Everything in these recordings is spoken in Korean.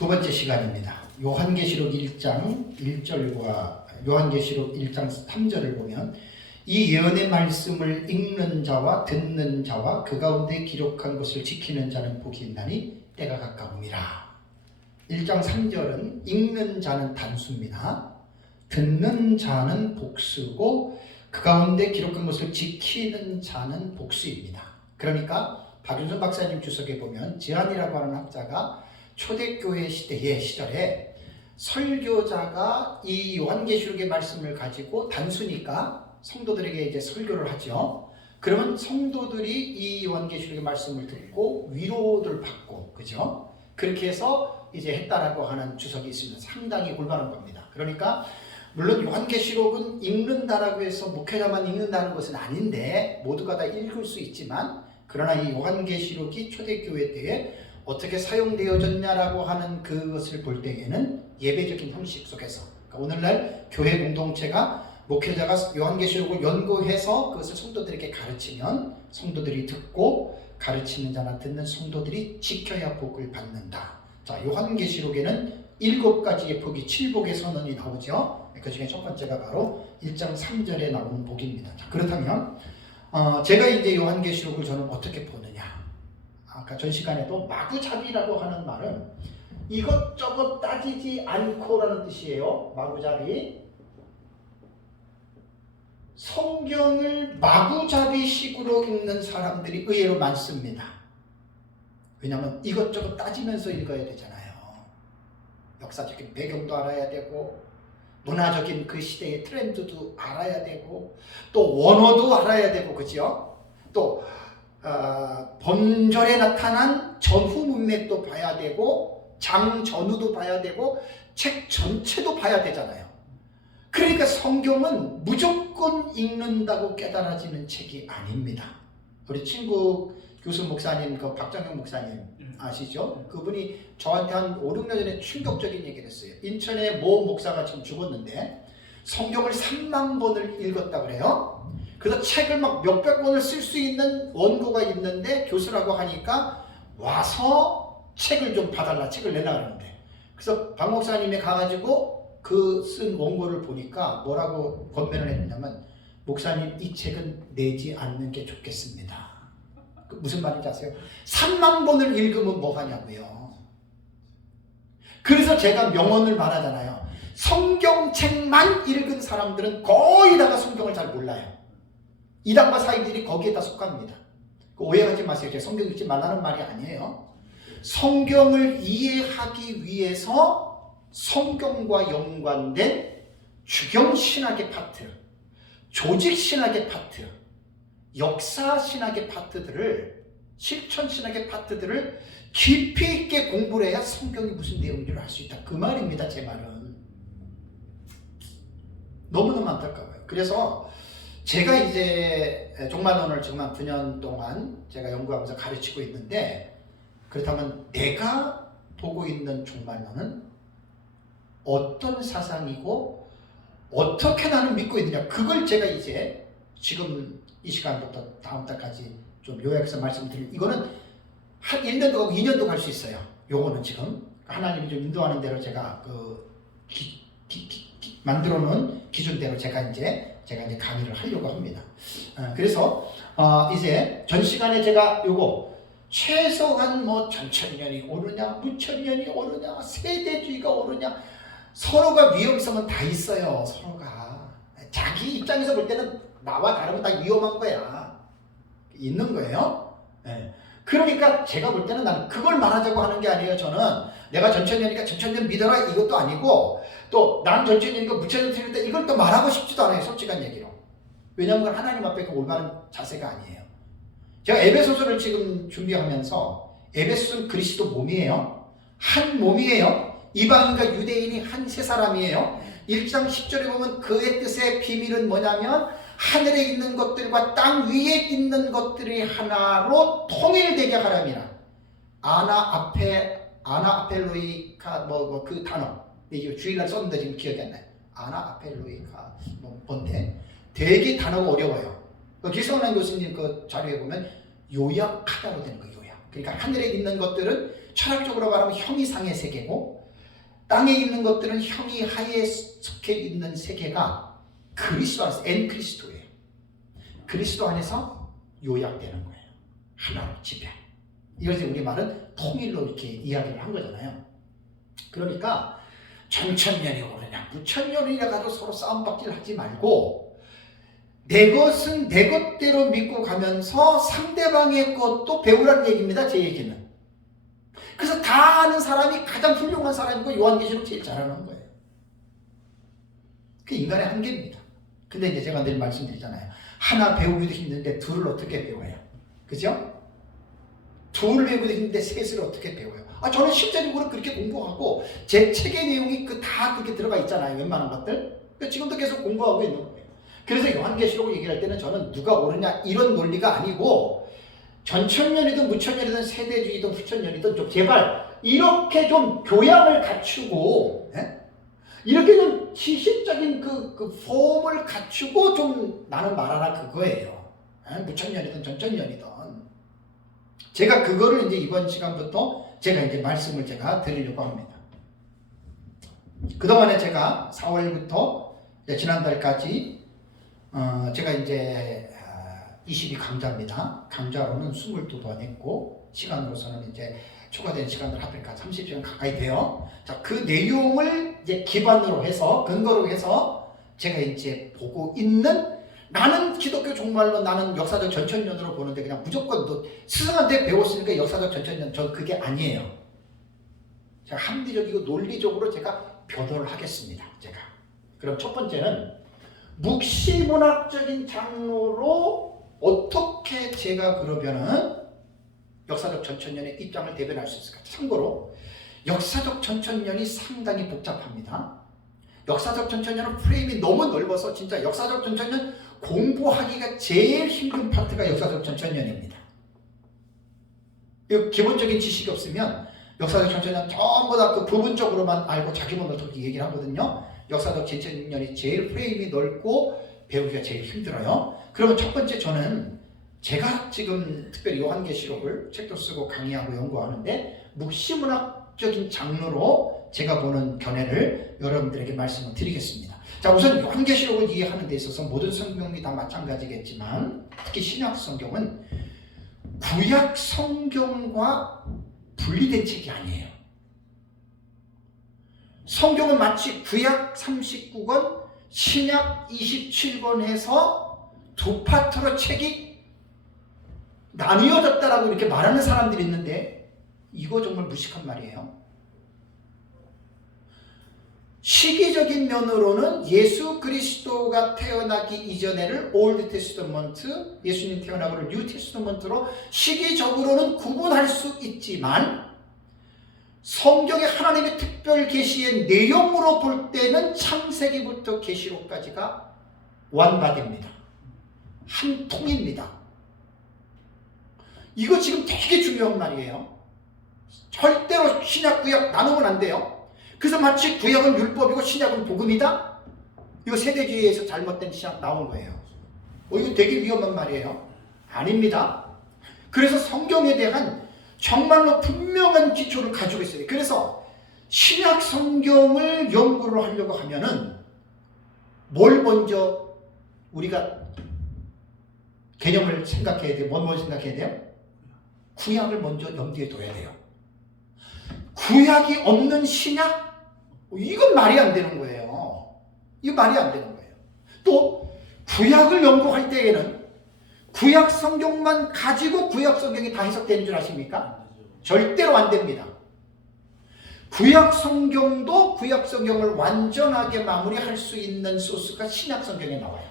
두 번째 시간입니다. 요한계시록 1장 1절과 요한계시록 1장 3절을 보면 이 예언의 말씀을 읽는 자와 듣는 자와 그 가운데 기록한 것을 지키는 자는 복이 있나니 때가 가까움이라. 1장 3절은 읽는 자는 단수입니다. 듣는 자는 복수고 그 가운데 기록한 것을 지키는 자는 복수입니다. 그러니까 박윤선 박사님 주석에 보면 제한이라고 하는 학자가 초대교회 시절에 설교자가 이 요한계시록의 말씀을 가지고 단수니까 성도들에게 이제 설교를 하죠. 그러면 성도들이 이 요한계시록의 말씀을 듣고 위로를 받고, 그죠? 그렇게 해서 이제 했다라고 하는 주석이 있습니다. 상당히 올바른 겁니다. 그러니까 물론 요한계시록은 읽는다라고 해서 목회자만 읽는다는 것은 아닌데 모두가 다 읽을 수 있지만, 그러나 이 요한계시록이 초대교회 때에 어떻게 사용되어졌냐라고 하는 그것을 볼 때에는 예배적인 형식 속에서, 그러니까 오늘날 교회 공동체가 목회자가 요한계시록을 연구해서 그것을 성도들에게 가르치면 성도들이 듣고 가르치는 자나 듣는 성도들이 지켜야 복을 받는다. 자, 요한계시록에는 7가지의 복이 7복의 선언이 나오죠. 그 중에 첫 번째가 바로 1장 3절에 나오는 복입니다. 자, 그렇다면 제가 이제 요한계시록을 저는 어떻게 보느냐. 아까 전 시간에도 마구잡이라고 하는 말은 이것저것 따지지 않고라는 뜻이에요. 마구잡이. 성경을 마구잡이식으로 읽는 사람들이 의외로 많습니다. 왜냐하면 이것저것 따지면서 읽어야 되잖아요. 역사적인 배경도 알아야 되고 문화적인 그 시대의 트렌드도 알아야 되고 또 원어도 알아야 되고, 그죠? 또 본절에 나타난 전후 문맥도 봐야 되고 장 전후도 봐야 되고 책 전체도 봐야 되잖아요. 그러니까 성경은 무조건 읽는다고 깨달아지는 책이 아닙니다. 우리 친구 교수 목사님, 그 박정영 목사님 아시죠? 그분이 저한테 한 5, 6년 전에 충격적인 얘기를 했어요. 인천의 모 목사가 지금 죽었는데 성경을 3만 번을 읽었다고 그래요. 그래서 책을 막 몇백 권을 쓸 수 있는 원고가 있는데 교수라고 하니까 와서 책을 좀 봐달라, 책을 내라 그러는데, 그래서 박 목사님이 가가지고 그 쓴 원고를 보니까 뭐라고 권면을 했냐면, 목사님 이 책은 내지 않는 게 좋겠습니다. 무슨 말인지 아세요? 3만 번을 읽으면 뭐 하냐고요. 그래서 제가 명언을 말하잖아요. 성경책만 읽은 사람들은 거의 다가 성경을 잘 몰라요. 이단과 사이들이 거기에다 속합니다. 오해하지 마세요. 제가 성경 읽지 말라는 말이 아니에요. 성경을 이해하기 위해서 성경과 연관된 주경신학의 파트, 조직신학의 파트, 역사신학의 파트들을, 실천신학의 파트들을 깊이 있게 공부를 해야 성경이 무슨 내용인지를 알 수 있다. 그 말입니다. 제 말은. 너무너무 안타까워요. 그래서 제가 이제 종말론을 정말 9년 동안 제가 연구하면서 가르치고 있는데, 그렇다면 내가 보고 있는 종말론은 어떤 사상이고 어떻게 나는 믿고 있느냐, 그걸 제가 이제 지금 이 시간부터 다음 달까지 좀 요약해서 말씀드리면, 이거는 한 1년도 가고 2년도 갈 수 있어요. 요거는 지금 하나님이 좀 인도하는 대로 제가 만들어 놓은 기준대로 제가 이제 강의를 하려고 합니다. 그래서 이제 전 시간에 제가 요거 최소한 뭐 전천년이 오르냐, 무천년이 오르냐, 세대주의가 오르냐, 서로가 위험성은 다 있어요. 서로가 자기 입장에서 볼 때는 나와 다르면 다 위험한 거야. 있는 거예요. 네. 그러니까 제가 볼 때는 나는 그걸 말하자고 하는 게 아니에요. 저는 내가 전천년이니까 전천년 믿어라 이것도 아니고, 또 난 전천년이니까 무천년 틀릴 때 이걸 또 말하고 싶지도 않아요. 솔직한 얘기로. 왜냐하면 하나님 앞에 그 올바른 자세가 아니에요. 제가 에베소서를 지금 준비하면서, 에베소서는 그리스도 몸이에요. 한 몸이에요. 이방인과 유대인이 한 세 사람이에요. 1장 10절에 보면 그의 뜻의 비밀은 뭐냐면 하늘에 있는 것들과 땅 위에 있는 것들이 하나로 통일되게 하람이라. 아나아펠로이카 그 단어, 이게 주일날 썼는데 지금 기억이 안 나요. 아나아펠로이카 뭔데? 되게 단어가 어려워요. 기성란 교수님 그 자료에 보면 요약하다로 되는 거예요. 요약. 그러니까 하늘에 있는 것들은 철학적으로 말하면 형이상의 세계고, 땅에 있는 것들은 형이 하에 속해 있는 세계가 그리스도 안에서 엔크리스토예요. 그리스도 안에서 요약되는 거예요. 하나로 지배. 이것이 우리 말은 통일로 이렇게 이야기를 한 거잖아요. 그러니까 전천년이 오느냐 무천년이라 가지고 서로 싸움박질 하지 말고, 내 것은 내 것대로 믿고 가면서 상대방의 것도 배우라는 얘기입니다. 제 얘기는. 그래서 다 아는 사람이 가장 훌륭한 사람이고 요한계시록 제일 잘하는 거예요. 그게 인간의 한계입니다. 근데 이제 제가 늘 말씀드리잖아요. 하나 배우기도 힘든데 둘을 어떻게 배워요? 그죠? 둘을 배우기도 힘든데 셋을 어떻게 배워요? 저는 실제적으로 그렇게 공부하고 제 책의 내용이 다 그렇게 들어가 있잖아요. 웬만한 것들. 지금도 계속 공부하고 있는 거예요. 그래서 요한계시록을 얘기할 때는 저는 누가 옳으냐 이런 논리가 아니고, 전천년이든 무천년이든 세대주의든 후천년이든 좀 제발 이렇게 좀 교양을 갖추고, 이렇게 좀 지식적인 그 폼을 갖추고 좀 나는 말하라 그거예요. 무천년이든 전천년이든. 제가 그거를 이제 이번 시간부터 제가 이제 말씀을 제가 드리려고 합니다. 그동안에 제가 4월부터 지난달까지 제가 이제 22 강좌입니다. 강좌로는 22번 했고, 시간으로서는 이제 추가된 시간을 합하니까 30시간 가까이 돼요. 자, 그 내용을 이제 기반으로 해서, 근거로 해서 제가 이제 보고 있는, 나는 기독교 정말로 나는 역사적 전천년으로 보는데 그냥 무조건 너 스승한테 배웠으니까 역사적 전천년, 전 그게 아니에요. 제가 합리적이고 논리적으로 제가 변호를 하겠습니다. 제가. 그럼 첫 번째는 묵시문학적인 장르로 어떻게 제가 그러면은 역사적 전천년의 입장을 대변할 수 있을까? 참고로 역사적 전천년이 상당히 복잡합니다. 역사적 전천년은 프레임이 너무 넓어서 진짜 역사적 전천년 공부하기가 제일 힘든 파트가 역사적 전천년입니다. 기본적인 지식이 없으면 역사적 전천년 전부 다 그 부분적으로만 알고 자기만 어떻게 얘기를 하거든요. 역사적 전천년이 제일 프레임이 넓고 배우기가 제일 힘들어요. 그러면 첫 번째, 저는 제가 지금 특별히 요한계시록을 책도 쓰고 강의하고 연구하는데 묵시문학적인 장르로 제가 보는 견해를 여러분들에게 말씀을 드리겠습니다. 자, 우선 요한계시록을 이해하는 데 있어서 모든 성경이 다 마찬가지겠지만 특히 신약 성경은 구약 성경과 분리된 책이 아니에요. 성경은 마치 구약 39권, 신약 27권 해서 두 파트로 책이 나뉘어졌다라고 이렇게 말하는 사람들이 있는데, 이거 정말 무식한 말이에요. 시기적인 면으로는 예수 그리스도가 태어나기 이전에를 올드 테스터먼트, 예수님 태어나고를 뉴 테스터먼트로 시기적으로는 구분할 수 있지만, 성경의 하나님의 특별 계시의 내용으로 볼 때는 창세기부터 계시록까지가 완바디입니다. 한 통입니다. 이거 지금 되게 중요한 말이에요. 절대로 신약 구약 나누면 안 돼요. 그래서 마치 구약은 율법이고 신약은 복음이다? 이거 세대주의에서 잘못된 신약 나온 거예요. 이거 되게 위험한 말이에요. 아닙니다. 그래서 성경에 대한 정말로 분명한 기초를 가지고 있어요. 그래서 신약 성경을 연구를 하려고 하면은 뭘 먼저 우리가 개념을 생각해야 돼요? 뭘 생각해야 돼요? 구약을 먼저 염두에 둬야 돼요. 구약이 없는 신약? 이건 말이 안 되는 거예요. 이거 말이 안 되는 거예요. 또 구약을 연구할 때에는 구약 성경만 가지고 구약 성경이 다 해석되는 줄 아십니까? 절대로 안 됩니다. 구약 성경도 구약 성경을 완전하게 마무리할 수 있는 소스가 신약 성경에 나와요.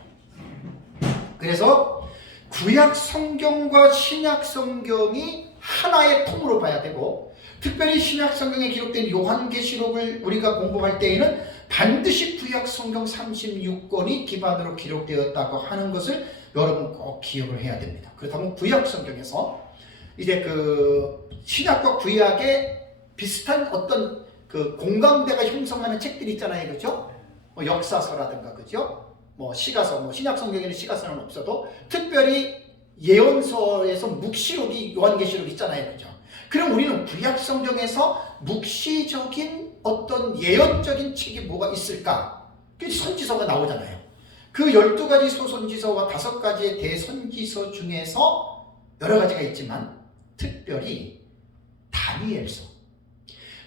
그래서 구약 성경과 신약 성경이 하나의 통으로 봐야 되고, 특별히 신약 성경에 기록된 요한계시록을 우리가 공부할 때에는 반드시 구약 성경 36권이 기반으로 기록되었다고 하는 것을 여러분 꼭 기억을 해야 됩니다. 그렇다면 구약 성경에서 이제 그 신약과 구약의 비슷한 어떤 그 공감대가 형성하는 책들이 있잖아요. 그렇죠? 역사서라든가, 그죠? 시가서, 신약 성경에는 시가서는 없어도 특별히 예언서에서 묵시록이 요한계시록 있잖아요. 그죠? 그럼 우리는 구약 성경에서 묵시적인 어떤 예언적인 책이 뭐가 있을까? 그 선지서가 나오잖아요. 그 12가지 소선지서와 5가지의 대선지서 중에서 여러 가지가 있지만 특별히 다니엘서,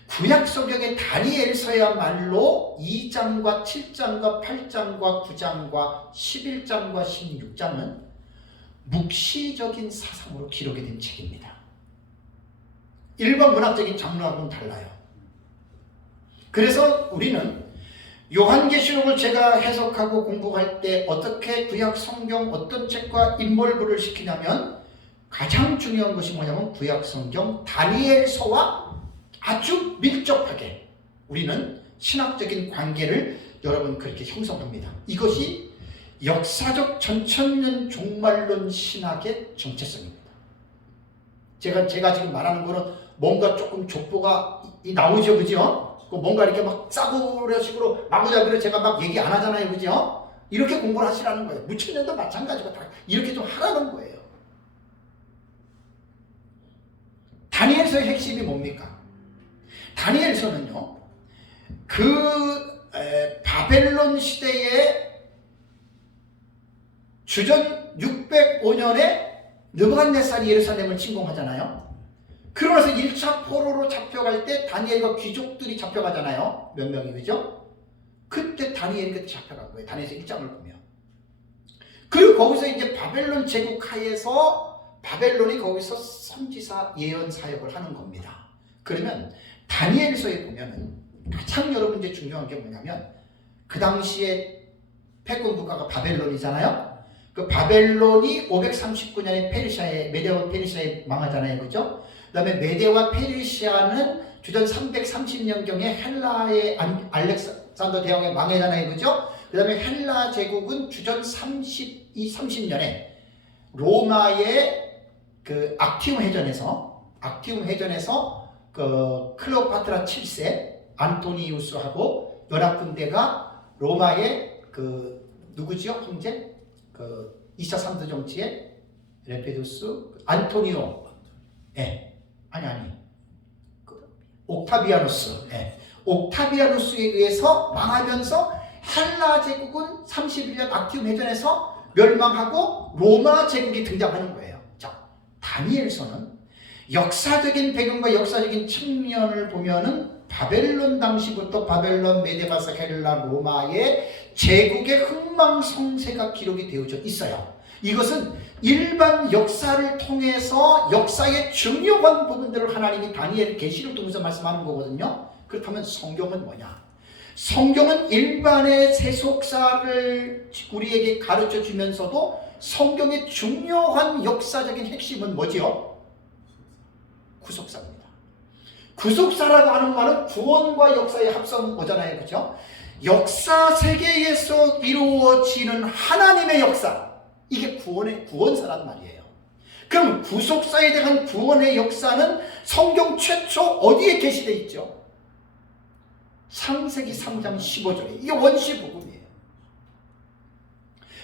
구약 성경의 다니엘서야말로 2장과 7장과 8장과 9장과 11장과 16장은 묵시적인 사상으로 기록이 된 책입니다. 일반 문학적인 장르하고는 달라요. 그래서 우리는 요한계시록을 제가 해석하고 공부할 때 어떻게 구약 성경 어떤 책과 인몰브를 시키냐면 가장 중요한 것이 뭐냐면 구약 성경 다니엘서와 아주 밀접하게 우리는 신학적인 관계를 여러분 그렇게 형성합니다. 이것이 역사적 전천년 종말론 신학의 정체성입니다. 제가 지금 말하는 거는 뭔가 조금 족보가 나오죠, 그죠? 뭔가 이렇게 막 싸구려식으로 마구잡이로 제가 막 얘기 안 하잖아요, 그죠? 이렇게 공부를 하시라는 거예요. 무천년도 마찬가지고 다 이렇게 좀 하라는 거예요. 다니엘서의 핵심이 뭡니까? 다니엘서는요, 바벨론 시대의 주전 605년에 느부갓네살이 예루살렘을 침공하잖아요. 그러면서 1차 포로로 잡혀갈 때 다니엘과 귀족들이 잡혀가잖아요. 몇 명이, 그죠? 그때 다니엘이 그때 잡혀간 거예요. 다니엘서 1장을 보면. 그리고 거기서 이제 바벨론 제국하에서 바벨론이 거기서 선지사 예언 사역을 하는 겁니다. 그러면 다니엘서에 보면은 가장 여러분 이제 중요한 게 뭐냐면 그 당시에 패권 국가가 바벨론이잖아요. 그 바벨론이 539년에 메데와 페르시아에 망하잖아요, 그죠? 그 다음에 메데와 페르시아는 주전 330년경에 헬라의 알렉산더 대왕에 망하잖아요, 그죠? 그 다음에 헬라 제국은 주전 30년에 로마의 그 악티움 해전에서 그 클레오파트라 7세 안토니우스하고 연합군대가 로마의 그 누구지요? 형제? 그 2차 3대 정치의 레페두스 안토니오 옥타비아누스 옥타비아누스에 의해서 망하면서 헬라 제국은 31년 악티움 해전에서 멸망하고 로마 제국이 등장하는 거예요. 자, 다니엘서는 역사적인 배경과 역사적인 측면을 보면은 바벨론 당시부터 바벨론, 메데바사, 헬라, 로마의 제국의 흥망성쇠가 기록이 되어져 있어요. 이것은 일반 역사를 통해서 역사의 중요한 부분들을 하나님이 다니엘 계시를 통해서 말씀하는 거거든요. 그렇다면 성경은 뭐냐? 성경은 일반의 세속사를 우리에게 가르쳐 주면서도 성경의 중요한 역사적인 핵심은 뭐지요? 구속사입니다. 구속사라고 하는 말은 구원과 역사의 합성어잖아요, 그죠? 역사 세계에서 이루어지는 하나님의 역사, 이게 구원사란 말이에요. 그럼 구속사에 대한 구원의 역사는 성경 최초 어디에 게시되어 있죠? 창세기 3장 15절에. 이게 원시복음이에요.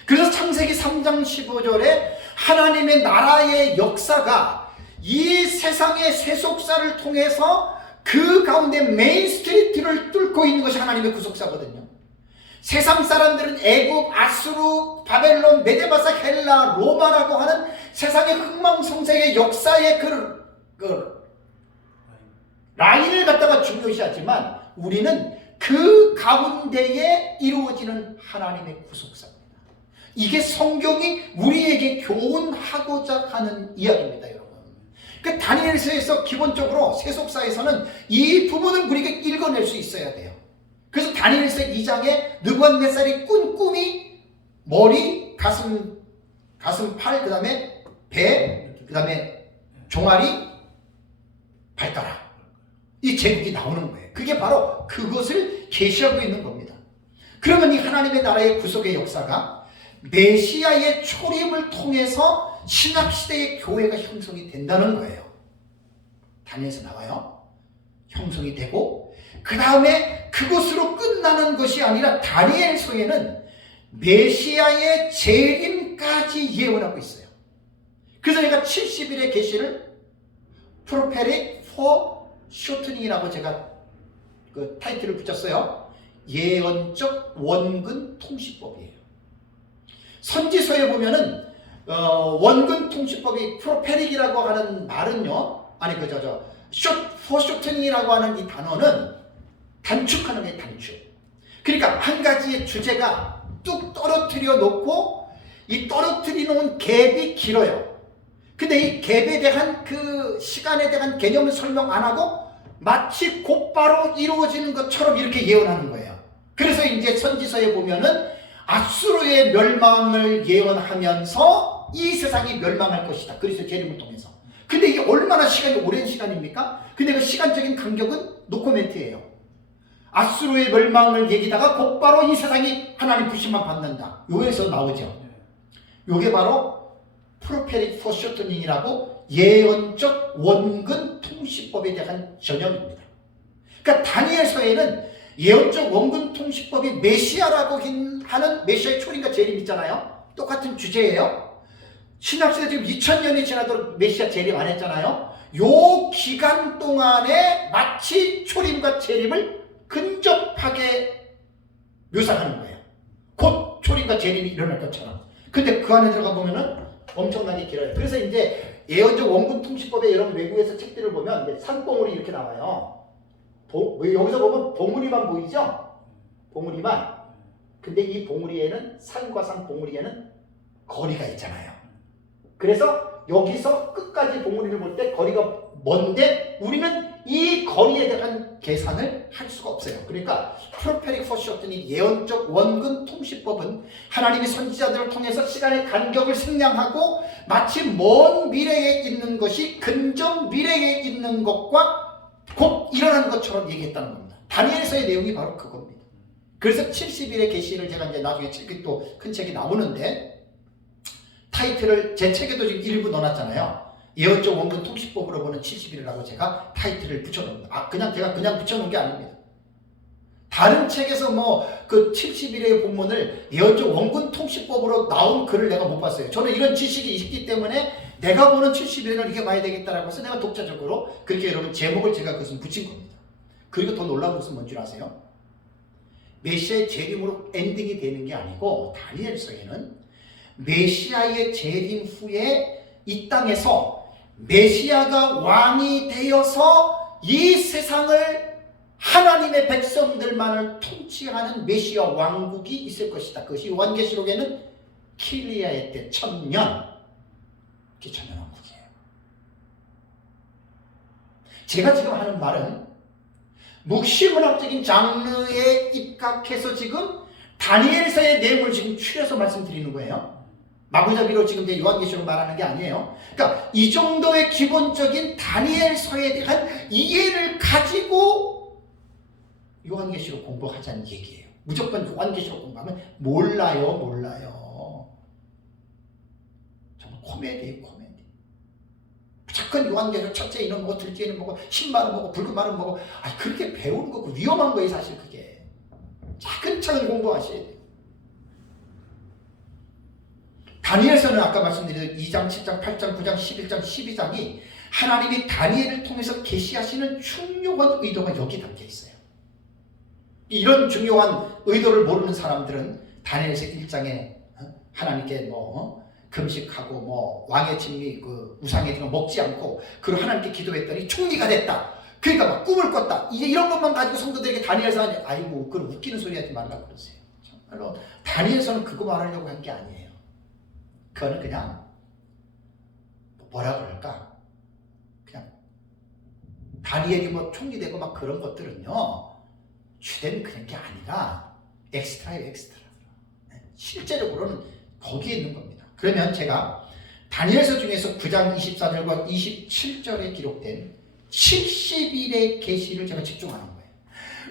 그래서 창세기 3장 15절에 하나님의 나라의 역사가 이 세상의 세속사를 통해서 그 가운데 메인 스트리트를 뚫고 있는 것이 하나님의 구속사거든요. 세상 사람들은 애굽, 아수르, 바벨론, 메데바사, 헬라, 로마라고 하는 세상의 흥망성쇠의 역사의 그 라인을 갖다가 중요시하지만 우리는 그 가운데에 이루어지는 하나님의 구속사입니다. 이게 성경이 우리에게 교훈하고자 하는 이야기입니다, 여러분. 그 다니엘서에서 기본적으로 세속사에서는 이 부분을 우리가 읽어낼 수 있어야 돼요. 그래서 다니엘서 2장에 느부갓네살이 꾼 꿈이 머리, 가슴, 팔, 그 다음에 배, 그 다음에 종아리, 발가락, 이 제국이 나오는 거예요. 그게 바로 그것을 계시하고 있는 겁니다. 그러면 이 하나님의 나라의 구속의 역사가 메시아의 초림을 통해서 신약시대의 교회가 형성이 된다는 거예요. 다니엘서 나와요. 형성이 되고 그 다음에 그것으로 끝나는 것이 아니라 다니엘서에는 메시아의 재림까지 예언하고 있어요. 그래서 제가 70일의 계시를 Prophetic for Shortening이라고 제가 그 타이틀을 붙였어요. 예언적 원근 통시법이에요. 선지서에 보면은 원근 통시법이 프로페릭이라고 하는 말은요, 아니 for shortening이라고 하는 이 단어는 단축하는 게 단축. 그러니까 한 가지의 주제가 뚝 떨어뜨려 놓고 이 떨어뜨려 놓은 갭이 길어요. 근데 이 갭에 대한 그 시간에 대한 개념을 설명 안 하고 마치 곧바로 이루어지는 것처럼 이렇게 예언하는 거예요. 그래서 이제 선지서에 보면은 아수르의 멸망을 예언하면서 이 세상이 멸망할 것이다. 그리스도 재림을 통해서. 근데 이게 얼마나 시간이 오랜 시간입니까? 근데 그 시간적인 간격은 노코멘트예요. 아수르의 멸망을 얘기다가 곧바로 이 세상이 하나님 부심만 받는다. 요에서 나오죠. 요게 바로 프로페릭 포셔터닝이라고 예언적 원근 통시법에 대한 전형입니다. 그러니까 다니엘서에는 예언적 원근 통시법이 메시아라고 하는 메시아의 초림과 재림 있잖아요. 똑같은 주제예요. 신약시대 지금 2000년이 지나도록 메시아 재림 안 했잖아요. 요 기간 동안에 마치 초림과 재림을 근접하게 묘사하는 거예요. 곧 초림과 재림이 일어날 것처럼. 근데 그 안에 들어가 보면은 엄청나게 길어요. 그래서 이제 예언적 원근 통시법에 여러분 외국에서 책들을 보면 이제 산봉우리 이렇게 나와요. 여기서 보면 봉우리만 보이죠? 봉우리만. 근데 이 봉우리에는 산과 산 봉우리에는 거리가 있잖아요. 그래서 여기서 끝까지 봉우리를 볼 때 거리가 먼데 우리는 이 거리에 대한 계산을 할 수가 없어요. 그러니까 프로페릭 포시오트니 예언적 원근 통시법은 하나님이 선지자들을 통해서 시간의 간격을 생략하고 마치 먼 미래에 있는 것이 근접 미래에 있는 것과 곧 일어나는 것처럼 얘기했다는 겁니다. 다니엘서의 내용이 바로 그겁니다. 그래서 70일의 계시를 제가 이제 나중에 책이 또 큰 책이 나오는데 타이틀을 제 책에도 지금 일부 넣어놨잖아요. 예언적 원근 통시법으로 보는 70일이라고 제가 타이틀을 붙여놓습니다. 그냥 제가 그냥 붙여놓은 게 아닙니다. 다른 책에서 그 70일의 본문을 예언적 원근 통시법으로 나온 글을 내가 못 봤어요. 저는 이런 지식이 있기 때문에 내가 보는 70일을 이렇게 봐야 되겠다라고 해서 내가 독자적으로 그렇게 여러분 제목을 제가 그것은 붙인 겁니다. 그리고 더 놀라운 것은 뭔지 아세요? 메시아의 재림으로 엔딩이 되는 게 아니고 다니엘서에는 메시아의 재림 후에 이 땅에서 메시아가 왕이 되어서 이 세상을 하나님의 백성들만을 통치하는 메시아 왕국이 있을 것이다. 그것이 요한계시록에는 킬리아의 때 1000년 천년 왕국이에요. 제가 지금 하는 말은 묵시문학적인 장르에 입각해서 지금 다니엘서의 내용을 지금 추려서 말씀드리는 거예요. 마구잡이로 지금 이제 요한계시록 말하는 게 아니에요. 그러니까 이 정도의 기본적인 다니엘서에 대한 이해를 가지고 요한계시록 공부하자는 얘기예요. 무조건 요한계시록 공부하면 몰라요. 정말 코미디예요, 코미디. 무조건 요한계시록 첫째 이는 뭐고 둘째 이는 뭐고 흰말은 뭐고 붉은 말은 뭐고 그렇게 배우는 거고 위험한 거예요, 사실 그게. 차근차근 공부하셔야 돼요. 다니엘서는 아까 말씀드린 2장, 7장, 8장, 9장, 11장, 12장이 하나님이 다니엘을 통해서 계시하시는 중요한 의도가 여기 담겨 있어요. 이런 중요한 의도를 모르는 사람들은 다니엘서 1장에 하나님께 금식하고 왕의 진미 그 우상의 등을 먹지 않고 그리고 하나님께 기도했더니 총리가 됐다. 그러니까 막 꿈을 꿨다. 이런 것만 가지고 성도들에게 다니엘서 하니 아이고 그걸 웃기는 소리 하지 말라고 그러세요. 정말로 다니엘서는 그거 말하려고 한 게 아니에요. 그거는 그냥 뭐라 그럴까? 그냥 다니엘이 총리 되고 막 그런 것들은요. 주된 그런 게 아니라 엑스트라예요, 엑스트라. 실제적으로는 거기에 있는 겁니다. 그러면 제가 다니엘서 중에서 9장 24절과 27절에 기록된 70일의 계시를 제가 집중하는 거예요.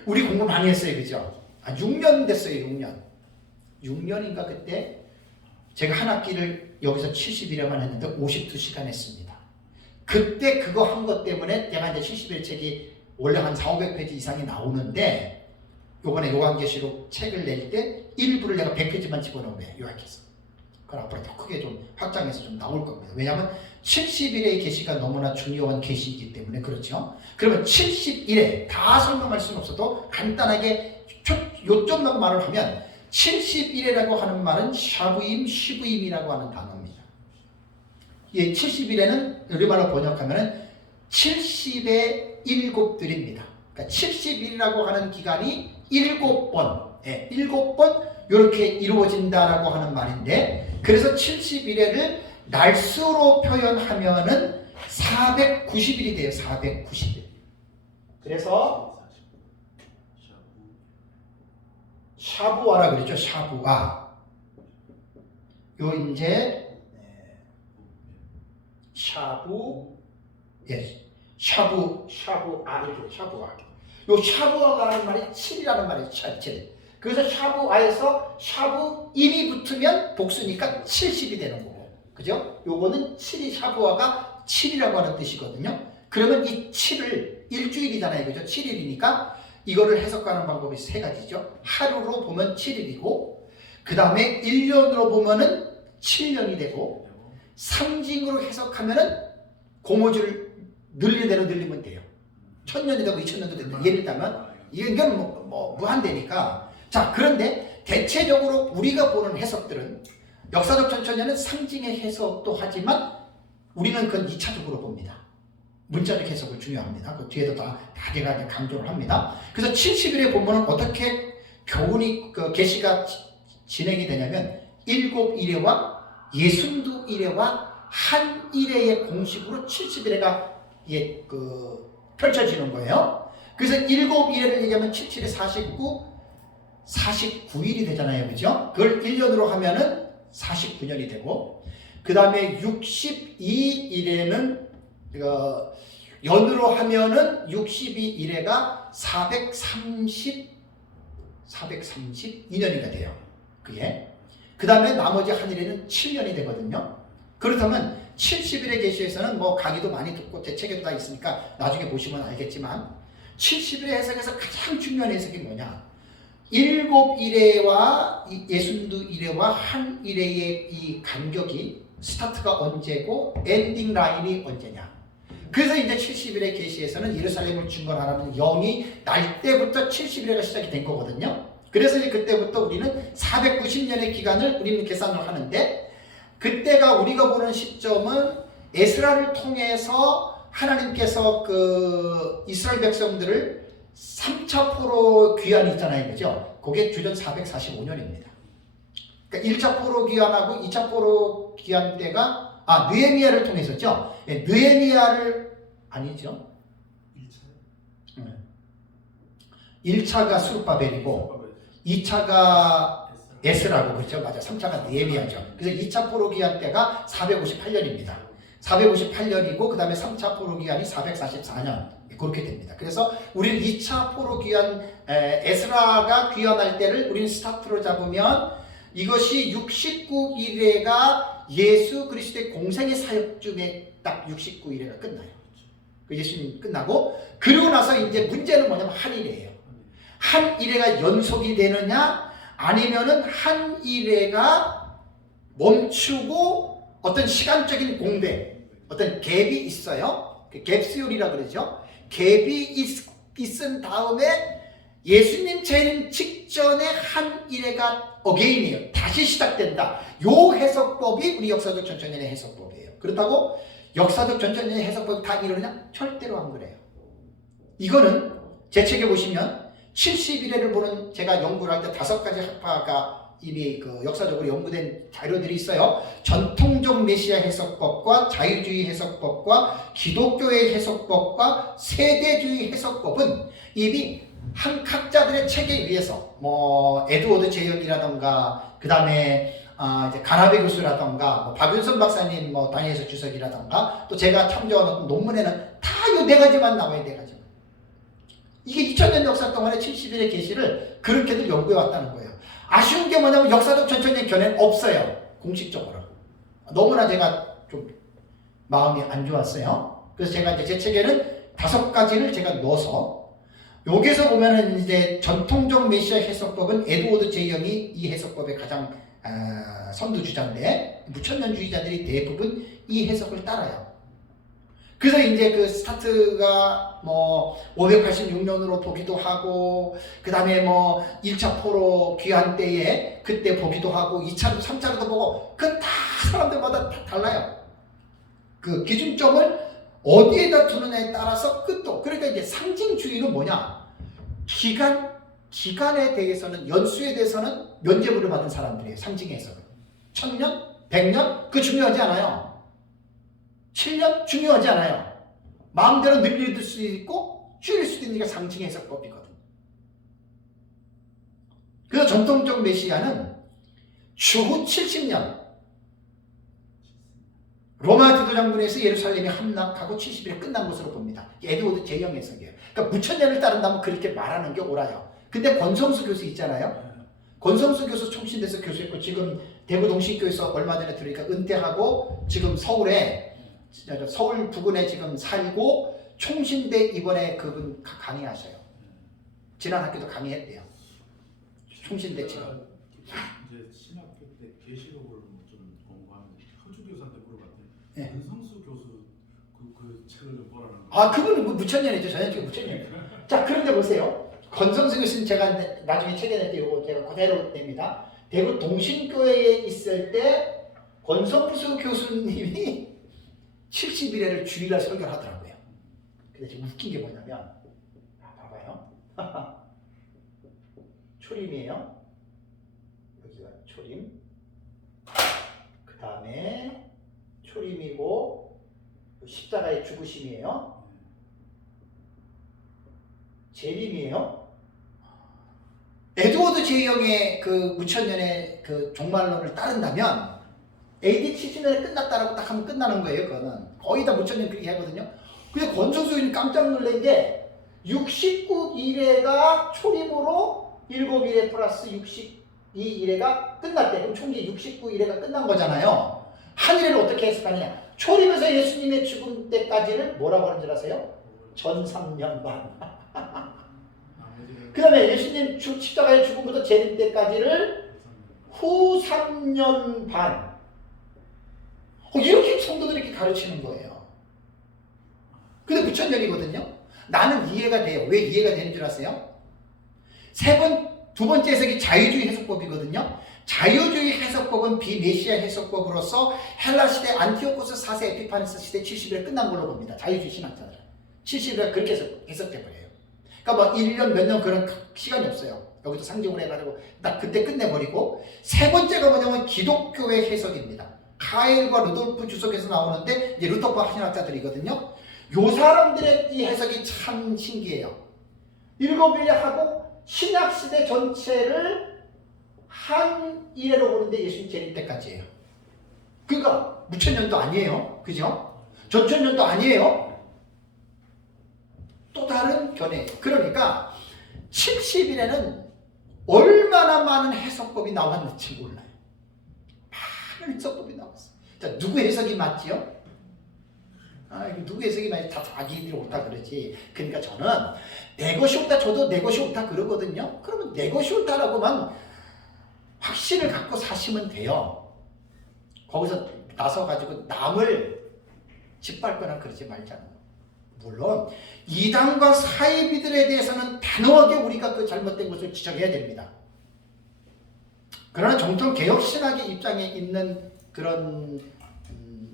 우리 공부 많이 했어요, 그죠? 6년 됐어요, 6년인가 그때 제가 한 학기를 여기서 70일에만 했는데 52시간 했습니다. 그때 그거 한 것 때문에 내가 이제 70일 책이 원래 한 400~500페이지 이상이 나오는데 요번에 요한계시록 책을 낼 때 일부를 내가 100페이지만 집어넣은 거예요. 요약해서. 그걸 앞으로 더 크게 좀 확장해서 좀 나올 겁니다. 왜냐하면 70일의 계시가 너무나 중요한 계시이기 때문에 그렇죠. 그러면 70일에 다 설명할 수는 없어도 간단하게 요점만 말을 하면 70일이라고 하는 말은 샤부임, 시부임이라고 하는 단어입니다. 이 70일에는 우리말로 번역하면 70의 일곱들입니다. 그러니까 70일이라고 하는 기간이 7번, 7번 이렇게 이루어진다라고 하는 말인데, 그래서 70일을 날수로 표현하면은 490일이 돼요. 490일. 그래서 샤부아라 그랬죠. 샤부아. 요 이제 샤부, 샤부아 이렇게 샤부아. 요 샤부아라는 말이 7이라는 말이에요. 7. 그래서 샤부아에서 샤부임이 붙으면 복수니까 70이 되는 거고, 그죠? 요거는 7이 샤부아가 7이라고 하는 뜻이거든요. 그러면 이 7을 일주일이잖아요, 그죠? 7일이니까 이거를 해석하는 방법이 세 가지죠. 하루로 보면 7일이고, 그 다음에 1년으로 보면은 7년이 되고, 상징으로 해석하면은 고모주를 늘리는 대로 늘리면 돼요. 1000년이 되고 2000년도 된다. 예를 들면 이건 뭐 무한대니까. 자, 그런데 대체적으로 우리가 보는 해석들은 역사적 천천년은 상징의 해석도 하지만 우리는 그건 2차적으로 봅니다. 문자적 해석을 중요합니다. 그 뒤에도 다 제가 강조를 합니다. 그래서 70일에 보면은 어떻게 교훈이 계시가 진행이 되냐면 7일에와 62일에와 한 일회의 공식으로 70일에가 펼쳐지는 거예요. 그래서 7일회를 얘기하면 77에 49일이 되잖아요. 그죠? 그걸 1년으로 하면은 49년이 되고, 그 다음에 62일에는 연으로 하면은 62일에가 432년이가 돼요. 그게. 그 다음에 나머지 한 일에는 7년이 되거든요. 그렇다면 70일의 계시에서는 뭐 강의도 많이 듣고 대책에도 다 있으니까 나중에 보시면 알겠지만 70일의 해석에서 가장 중요한 해석이 뭐냐? 7일에와 62일에와 한 일회의 이 간격이 스타트가 언제고 엔딩 라인이 언제냐? 그래서 이제 70일의 계시에서는 예루살렘을 중건하라는 영이 날 때부터 70일회가 시작이 된 거거든요. 그래서 이제 그때부터 우리는 490년의 기간을 우리는 계산을 하는데, 그때가 우리가 보는 시점은 에스라를 통해서 하나님께서 이스라엘 백성들을 3차 포로 귀환이 있잖아요. 그죠? 그게 주전 445년입니다. 그러니까 1차 포로 귀환하고 2차 포로 귀환 때가 느헤미야를 통해서죠. 느헤미야를 아니죠. 1차가 수르바벨이고 2차가 에스라고 그렇죠. 맞아. 3차가 느헤미야죠. 그래서 2차 포로 귀환 때가 458년입니다. 458년이고 그 다음에 3차 포로 귀환이 444년 그렇게 됩니다. 그래서 우리는 2차 포로 귀환 에스라가 귀환할 때를 우리는 스타트로 잡으면 이것이 69일회가 예수 그리스도의 공생의 사역쯤에 딱 69일회가 끝나요. 예수님 끝나고, 그러고 나서 이제 문제는 뭐냐면 한일회예요. 한일회가 연속이 되느냐 아니면은 한일회가 멈추고 어떤 시간적인 공백, 어떤 갭이 있어요. 갭 수요리라 그러죠. 갭이 있은 다음에 예수님 재림 직전에 한일회가 어게인이에요. 다시 시작된다. 요 해석법이 우리 역사적 전천년의 해석법이에요. 그렇다고 역사적 전천년의 해석법이 다 이러느냐? 절대로 안 그래요. 이거는 제 책에 보시면 70일회를 보는, 제가 연구를 할 때 5가지 학파가 이미 역사적으로 연구된 자료들이 있어요. 전통적 메시아 해석법과 자유주의 해석법과 기독교의 해석법과 세대주의 해석법은 이미 한 학자들의 책에 의해서 에드워드 제연이라던가 그 다음에 이제 가나베 교수라던가 박윤선 박사님 다니엘서 주석이라던가 또 제가 참조한 논문에는 다 이 4가지만 나와요. 4가지만. 이게 2000년 역사 동안에 70일의 계시를 그렇게들 연구해 왔다는 거예요. 아쉬운 게 뭐냐면 역사적 전천년 견해는 없어요. 공식적으로. 너무나 제가 좀 마음이 안 좋았어요. 그래서 제가 이제 제 책에는 5가지를 제가 넣어서, 여기서 보면은 이제 전통적 메시아 해석법은 에드워드 제이 형이 이 해석법의 가장 선두주자인데 무천년주의자들이 대부분 이 해석을 따라요. 그래서 이제 그 스타트가 뭐 586년으로 보기도 하고, 그 다음에 뭐 1차 포로 귀환 때에 그때 보기도 하고, 2차로 3차로도 보고, 그건 다 사람들마다 다 달라요. 그 기준점을 어디에다 두느냐에 따라서 끝도. 그러니까 이제 상징주의는 뭐냐? 기간에 대해서는, 연수에 대해서는 면죄부를 받은 사람들이에요. 상징에서는. 1000년? 100년? 그거 중요하지 않아요. 7년? 중요하지 않아요. 마음대로 늘릴 수 있고 줄일 수도 있는 게 상징 해석법이거든. 그래서 전통적 메시아는 추후 70년, 로마 지도장군에서 예루살렘이 함락하고 70일에 끝난 것으로 봅니다. 에드워드 제영 해석이에요. 그러니까 무천년을 따른다면 그렇게 말하는 게 옳아요. 근데 권성수 교수 있잖아요. 권성수 교수 총신대에서 교수했고, 지금 대구 동신교에서 얼마 전에 들으니까 은퇴하고 지금 서울 부근에 지금 살고, 총신대 이번에 그분 강의하셔요. 지난 학기도 강의했대요. 총신대 지금. 이제 신학교 때 계시록을 좀 공부하는데 허주 교수한테 물어봤더니 네. 권성수 교수 그 책을 좀 보라는 거. 아, 그분은 무천년이죠. 전형적인 무천년. 자, 그런데 보세요. 권성수 교수는 제가 나중에 책에 낼 때 이거 제가 그대로 냅니다. 대구 동신교회에 있을 때 권성수 교수님이 70일에를 주일날 설교를 하더라고요. 근데 지금 웃긴 게 뭐냐면, 봐봐요. 초림이에요. 여기가 초림. 그 다음에 초림이고, 십자가의 죽으심이에요. 재림이에요. 에드워드 제이영의 그 무천년의 그 종말론을 따른다면 AD 70년에 끝났다라고 딱 하면 끝나는 거예요. 그거는 거의 다 무천년 그렇게 하거든요. 근데 권성수님 깜짝 놀란 게 69일에가 초림으로 7일에 플러스 62일에가 끝났대. 그럼 총기 69일에가 끝난 거잖아요. 한일을 어떻게 해석하느냐? 초림에서 예수님의 죽음 때까지를 뭐라고 하는 줄 아세요? 전 3년 반. 그 다음에 예수님 십자가의 죽음부터 재림 때까지를 후 3년 반. 이렇게 성도들이 이렇게 가르치는 거예요. 근데 무천년이거든요. 나는 이해가 돼요. 왜 이해가 되는 줄 아세요? 두 번째 해석이 자유주의 해석법이거든요. 자유주의 해석법은 비메시아 해석법으로서 헬라 시대 안티오코스 4세 에피파네스 시대 70일에 끝난 걸로 봅니다. 자유주의 신학자들은 70일에 그렇게 해석돼버려요. 그러니까 뭐 1년 몇 년 그런 시간이 없어요. 여기서 상징을 해가지고 딱 그때 끝내버리고, 세 번째가 뭐냐면 기독교의 해석입니다. 카일과 루돌프 주석에서 나오는데 이제 루터파 신학자들이거든요. 요 사람들의 이 해석이 참 신기해요. 7일에 하고 신약시대 전체를 한 일회로 보는데 예수님 재림 때까지예요. 그러니까 무천년도 아니에요. 그죠? 전천년도 아니에요. 또 다른 견해예요. 그러니까 70일에는 얼마나 많은 해석법이 나왔는지 몰라요. 많은 해석법이 나왔어요. 자, 누구 해석이 맞지요? 누구 해석이 맞지? 다 자기들이 옳다 그러지. 그러니까 저는 내 것이 옳다, 저도 내 것이 옳다 그러거든요. 그러면 내 것이 옳다라고만 확신을 갖고 사시면 돼요. 거기서 나서가지고 남을 짓밟거나 그러지 말자고. 물론 이단과 사이비들에 대해서는 단호하게 우리가 그 잘못된 것을 지적해야 됩니다. 그러나 정통 개혁신학의 입장에 있는 그런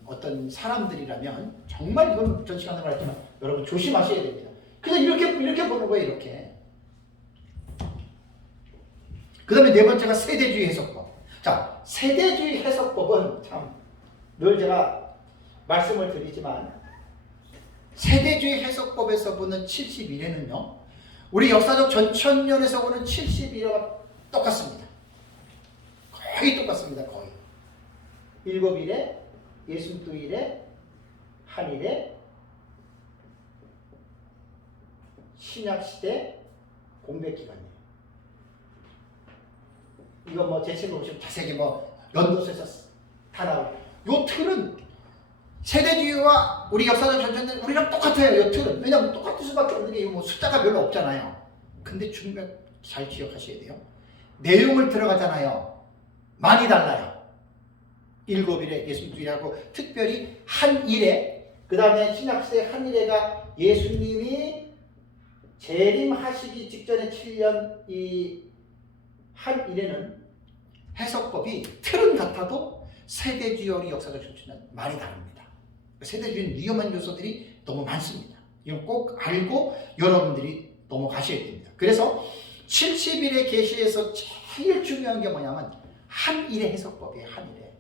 어떤 사람들이라면 정말 이건 전 시간에 말했지만 여러분 조심하셔야 됩니다. 그래서 이렇게 보는 거예요. 이렇게. 그 다음에 네 번째가 세대주의 해석법. 자, 세대주의 해석법은 참 늘 제가 말씀을 드리지만, 세대주의 해석법에서 보는 71회는요, 우리 역사적 전천년에서 보는 71회와 똑같습니다. 거의 똑같습니다. 거의. 7일에, 62일에, 한일에, 신약시대 공백기간이에요. 이거 뭐 제 책을 보시면 자세히 뭐 연도서에서 다 나와요. 요 틀은 세대주의와 우리 역사적 전쟁은 우리랑 똑같아요. 요 틀은. 왜냐하면 똑같을 수밖에 없는 게 뭐 숫자가 별로 없잖아요. 근데 중요한 잘 기억하셔야 돼요. 내용을 들어가잖아요. 많이 달라요. 7일에 예수님이라고 특별히 한일에, 그 다음에 신약시대 한일에가 예수님이 재림하시기 직전에 7년 이 한일에는 해석법이 틀은 같아도 세대주의와 역사적 전천년 많이 다릅니다. 세대주의는 위험한 요소들이 너무 많습니다. 이건 꼭 알고 여러분들이 넘어가셔야 됩니다. 그래서 70일의 계시에서 제일 중요한 게 뭐냐면 한일의 해석법이에요. 한일의.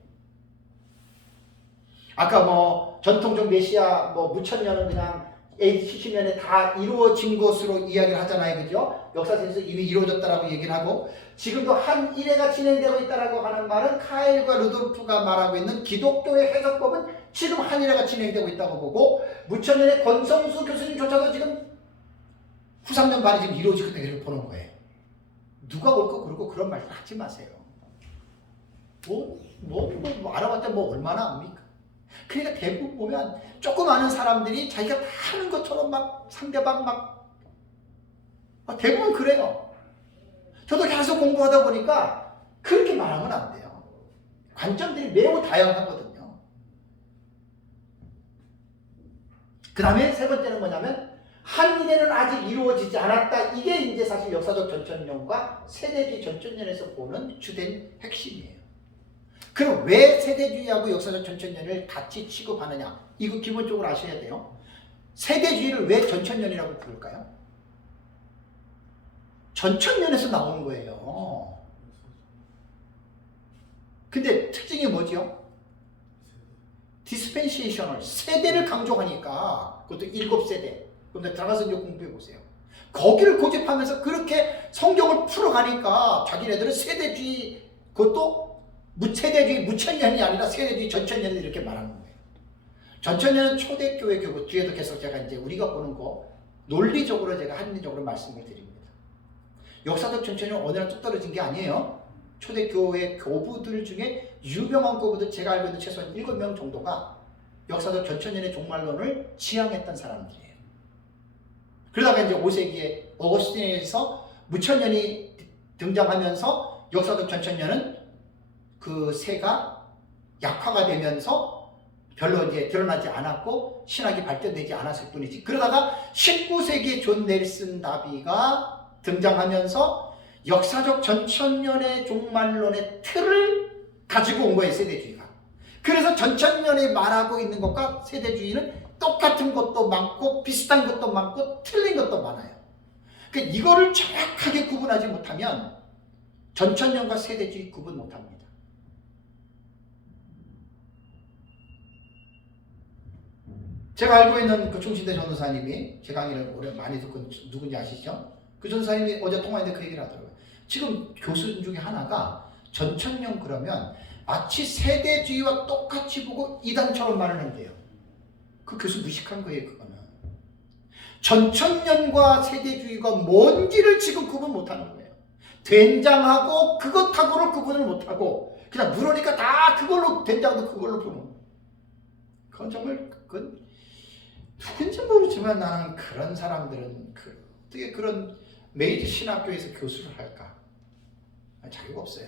아까 뭐 전통적 메시아 뭐 무천년은 그냥 AD 70년에 다 이루어진 것으로 이야기를 하잖아요. 그죠? 역사에서 이미 이루어졌다라고 얘기를 하고, 지금도 한일회가 진행되고 있다라고 하는 말은 카일과 루돌프가 말하고 있는 기독교의 해석법은 지금 한일회가 진행되고 있다고 보고, 무천년의 권성수 교수님조차도 지금 후삼년 반이 지금 이루어지고 있다고 보는 거예요. 누가 옳고 그르고 그런 말씀 하지 마세요. 뭐 알아봤자 뭐 얼마나 압니까? 그러니까 대부분 보면 조금 아는 사람들이 자기가 다 아는 것처럼 막 상대방 막 대부분 그래요. 저도 계속 공부하다 보니까 그렇게 말하면 안 돼요. 관점들이 매우 다양하거든요. 그 다음에 세 번째는 뭐냐면 한일회는 아직 이루어지지 않았다. 이게 이제 사실 역사적 전천년과 세대주의 전천년에서 보는 주된 핵심이에요. 그럼 왜 세대주의하고 역사적 전천년을 같이 취급하느냐? 이거 기본적으로 아셔야 돼요. 세대주의를 왜 전천년이라고 부를까요? 전천년에서 나오는 거예요. 근데 특징이 뭐죠? 디스펜세이셔널, 세대를 강조하니까, 그것도 7세대. 그럼 들어가서 이제 공부해 보세요. 거기를 고집하면서 그렇게 성경을 풀어가니까 자기네들은 세대주의, 그것도 무세대주의, 무천년이 아니라 세대주의, 전천년을 이렇게 말하는 거예요. 전천년은 초대교회 교부, 뒤에도 계속 제가 이제 우리가 보는 거 논리적으로 제가 합리적으로 말씀을 드립니다. 역사적 전천년은 어느 날 뚝 떨어진 게 아니에요. 초대교회 교부들 중에 유명한 교부들, 제가 알고 있는 최소한 7명 정도가 역사적 전천년의 종말론을 지향했던 사람들이에요. 그러다가 이제 5세기에 어거스틴에서 무천년이 등장하면서 역사적 전천년은 그 세가 약화가 되면서 별로 이제 드러나지 않았고 신학이 발전되지 않았을 뿐이지. 그러다가 19세기에 존 넬슨 다비가 등장하면서 역사적 전천년의 종말론의 틀을 가지고 온 거예요, 세대주의가. 그래서 전천년에 말하고 있는 것과 세대주의는 똑같은 것도 많고 비슷한 것도 많고 틀린 것도 많아요. 그러니까 이거를 정확하게 구분하지 못하면 전천년과 세대주의 구분 못합니다. 제가 알고 있는 그 충신대 전도사님이, 제 강의를 오래 많이 듣고 누군지 아시죠? 그 전도사님이 어제 통화했는데 그 얘기를 하더라고요. 지금 교수 중에 하나가 전천년 그러면 마치 세대주의와 똑같이 보고 이단처럼 말을 한대요. 그 교수 무식한 거예요, 그거는. 전천년과 세대주의가 뭔지를 지금 구분 못하는 거예요. 된장하고 그것하고를 구분을 못하고 그냥 물으니까 다 그걸로, 된장도 그걸로 보는 거예요. 그건 정말, 그건 누군지 모르지만 나는 그런 사람들은 어떻게 그런 메이저 신학교에서 교수를 할까? 자유가 없어요.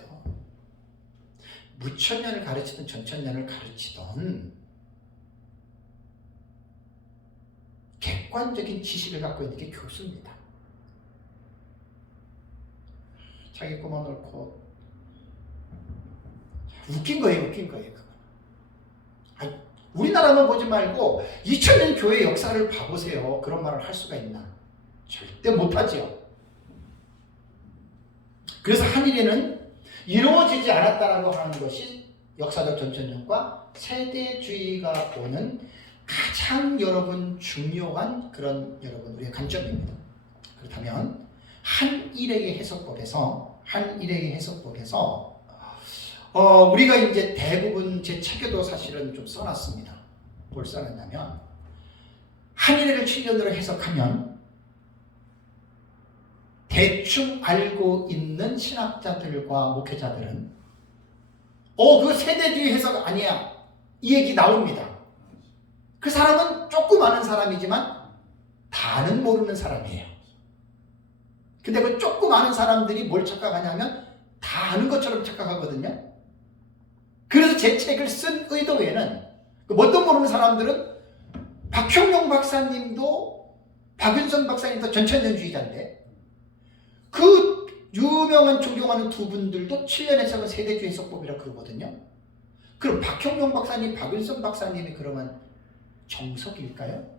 무천년을 가르치든 전천년을 가르치든 객관적인 지식을 갖고 있는 게 교수입니다. 자기 꼬마 놓고 웃긴 거예요. 아니, 우리나라만 보지 말고 2000년 교회 역사를 봐보세요. 그런 말을 할 수가 있나? 절대 못하지요. 그래서 한일회는 이루어지지 않았다라고 하는 것이 역사적 전천년과 세대주의가 보는 가장 여러분 중요한 그런 여러분 우리의 관점입니다. 그렇다면 한일회의 해석법에서 우리가 이제 대부분 제 책에도 사실은 좀 써놨습니다. 뭘 써놨냐면 한일회를 7년으로 해석하면 대충 알고 있는 신학자들과 목회자들은 그거 세대주의 해석 아니야, 이 얘기 나옵니다. 그 사람은 조금 아는 사람이지만 다는 모르는 사람이에요. 근데 그 조금 아는 사람들이 뭘 착각하냐면 다 아는 것처럼 착각하거든요. 그래서 제 책을 쓴 의도 외에는 뭣도 모르는 사람들은 박형룡 박사님도 박윤선 박사님도 전천년주의자인데 그 유명한 존경하는 두 분들도 7년 해석은 세대주의 해석법이라 그러거든요. 그럼 박형룡 박사님, 박윤선 박사님이 그러면 정석일까요?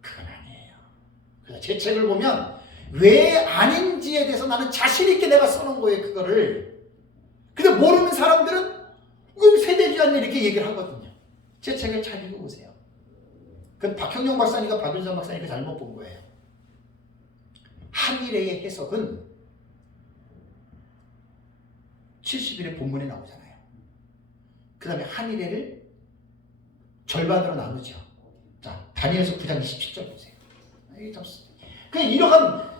그건 아니에요. 그래서 제 책을 보면 왜 아닌지에 대해서 나는 자신 있게 내가 써놓은 거예요. 그거를. 근데 모르는 사람들은 세대주의자는 이렇게 얘기를 하거든요. 제 책을 잘 읽어보세요. 그건 박형룡 박사님과 박윤선 박사님이 잘못 본 거예요. 한일의 해석은 70일의 본문에 나오잖아요. 그 다음에 한일회를 절반으로 나누죠. 자, 다니엘서 9장 27절 보세요. 그냥 이러한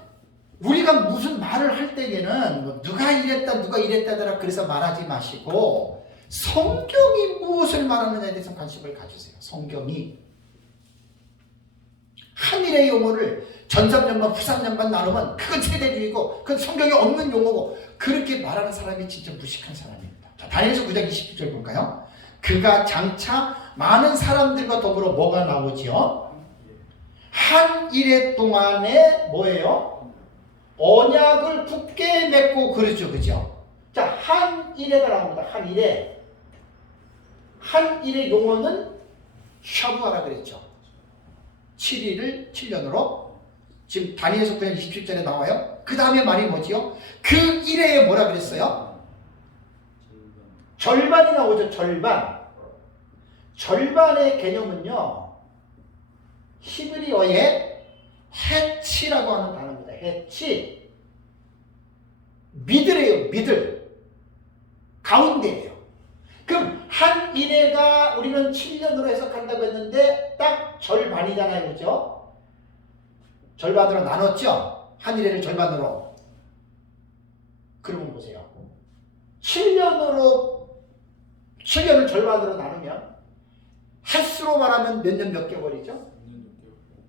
우리가 무슨 말을 할 때에는 뭐 누가 이랬다더라 그래서 말하지 마시고 성경이 무엇을 말하느냐에 대해서 관심을 가지세요. 성경이 한일의 용어를 전3년반 후3년반 나누면 그건 세대주의고 그건 성경에 없는 용어고 그렇게 말하는 사람이 진짜 무식한 사람입니다. 자, 다니엘서 9장 27절 볼까요? 그가 장차 많은 사람들과 더불어 뭐가 나오지요? 한일의 동안에 뭐예요? 언약을 굳게 맺고 그러죠. 그죠? 자, 한일회가 나옵니다. 한일의 용어는 샤부하라 그랬죠. 7일을 7년으로 지금 다니엘서 9장 27절에 나와요. 그 다음에 말이 뭐지요? 그 일회에 뭐라 그랬어요? 절반이 나오죠. 절반의 개념은요 히브리어의 해치라고 하는 단어입니다. 해치 미들이에요. 미들 가운데예요. 그럼 한 일회가 우리는 7년으로 해석한다고 했는데 딱 절반이잖아요. 그죠? 절반으로 나눴죠? 한 일회를 절반으로. 그러면 보세요. 7년을 절반으로 나누면 횟수로 말하면 몇 년 몇 개월이죠?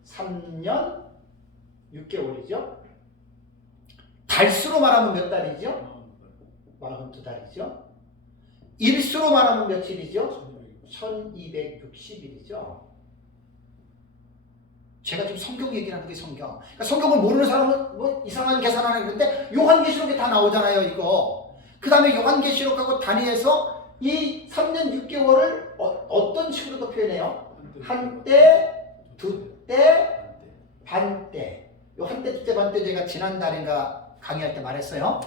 3년 6개월이죠? 달수로 말하면 몇 달이죠? 42달이죠? 일수로 말하면 며칠이죠? 1260일이죠. 제가 지금 성경 얘기를 하는 게 성경. 그러니까 성경을 모르는 사람은 뭐 이상한 계산하는 그런데 요한계시록에 다 나오잖아요. 이거. 그 다음에 요한계시록하고 다니엘서 이 3년 6개월을 어떤 식으로도 표현해요? 한때, 두때, 반때. 요 한때, 두때, 반때 제가 지난달인가 강의할 때 말했어요.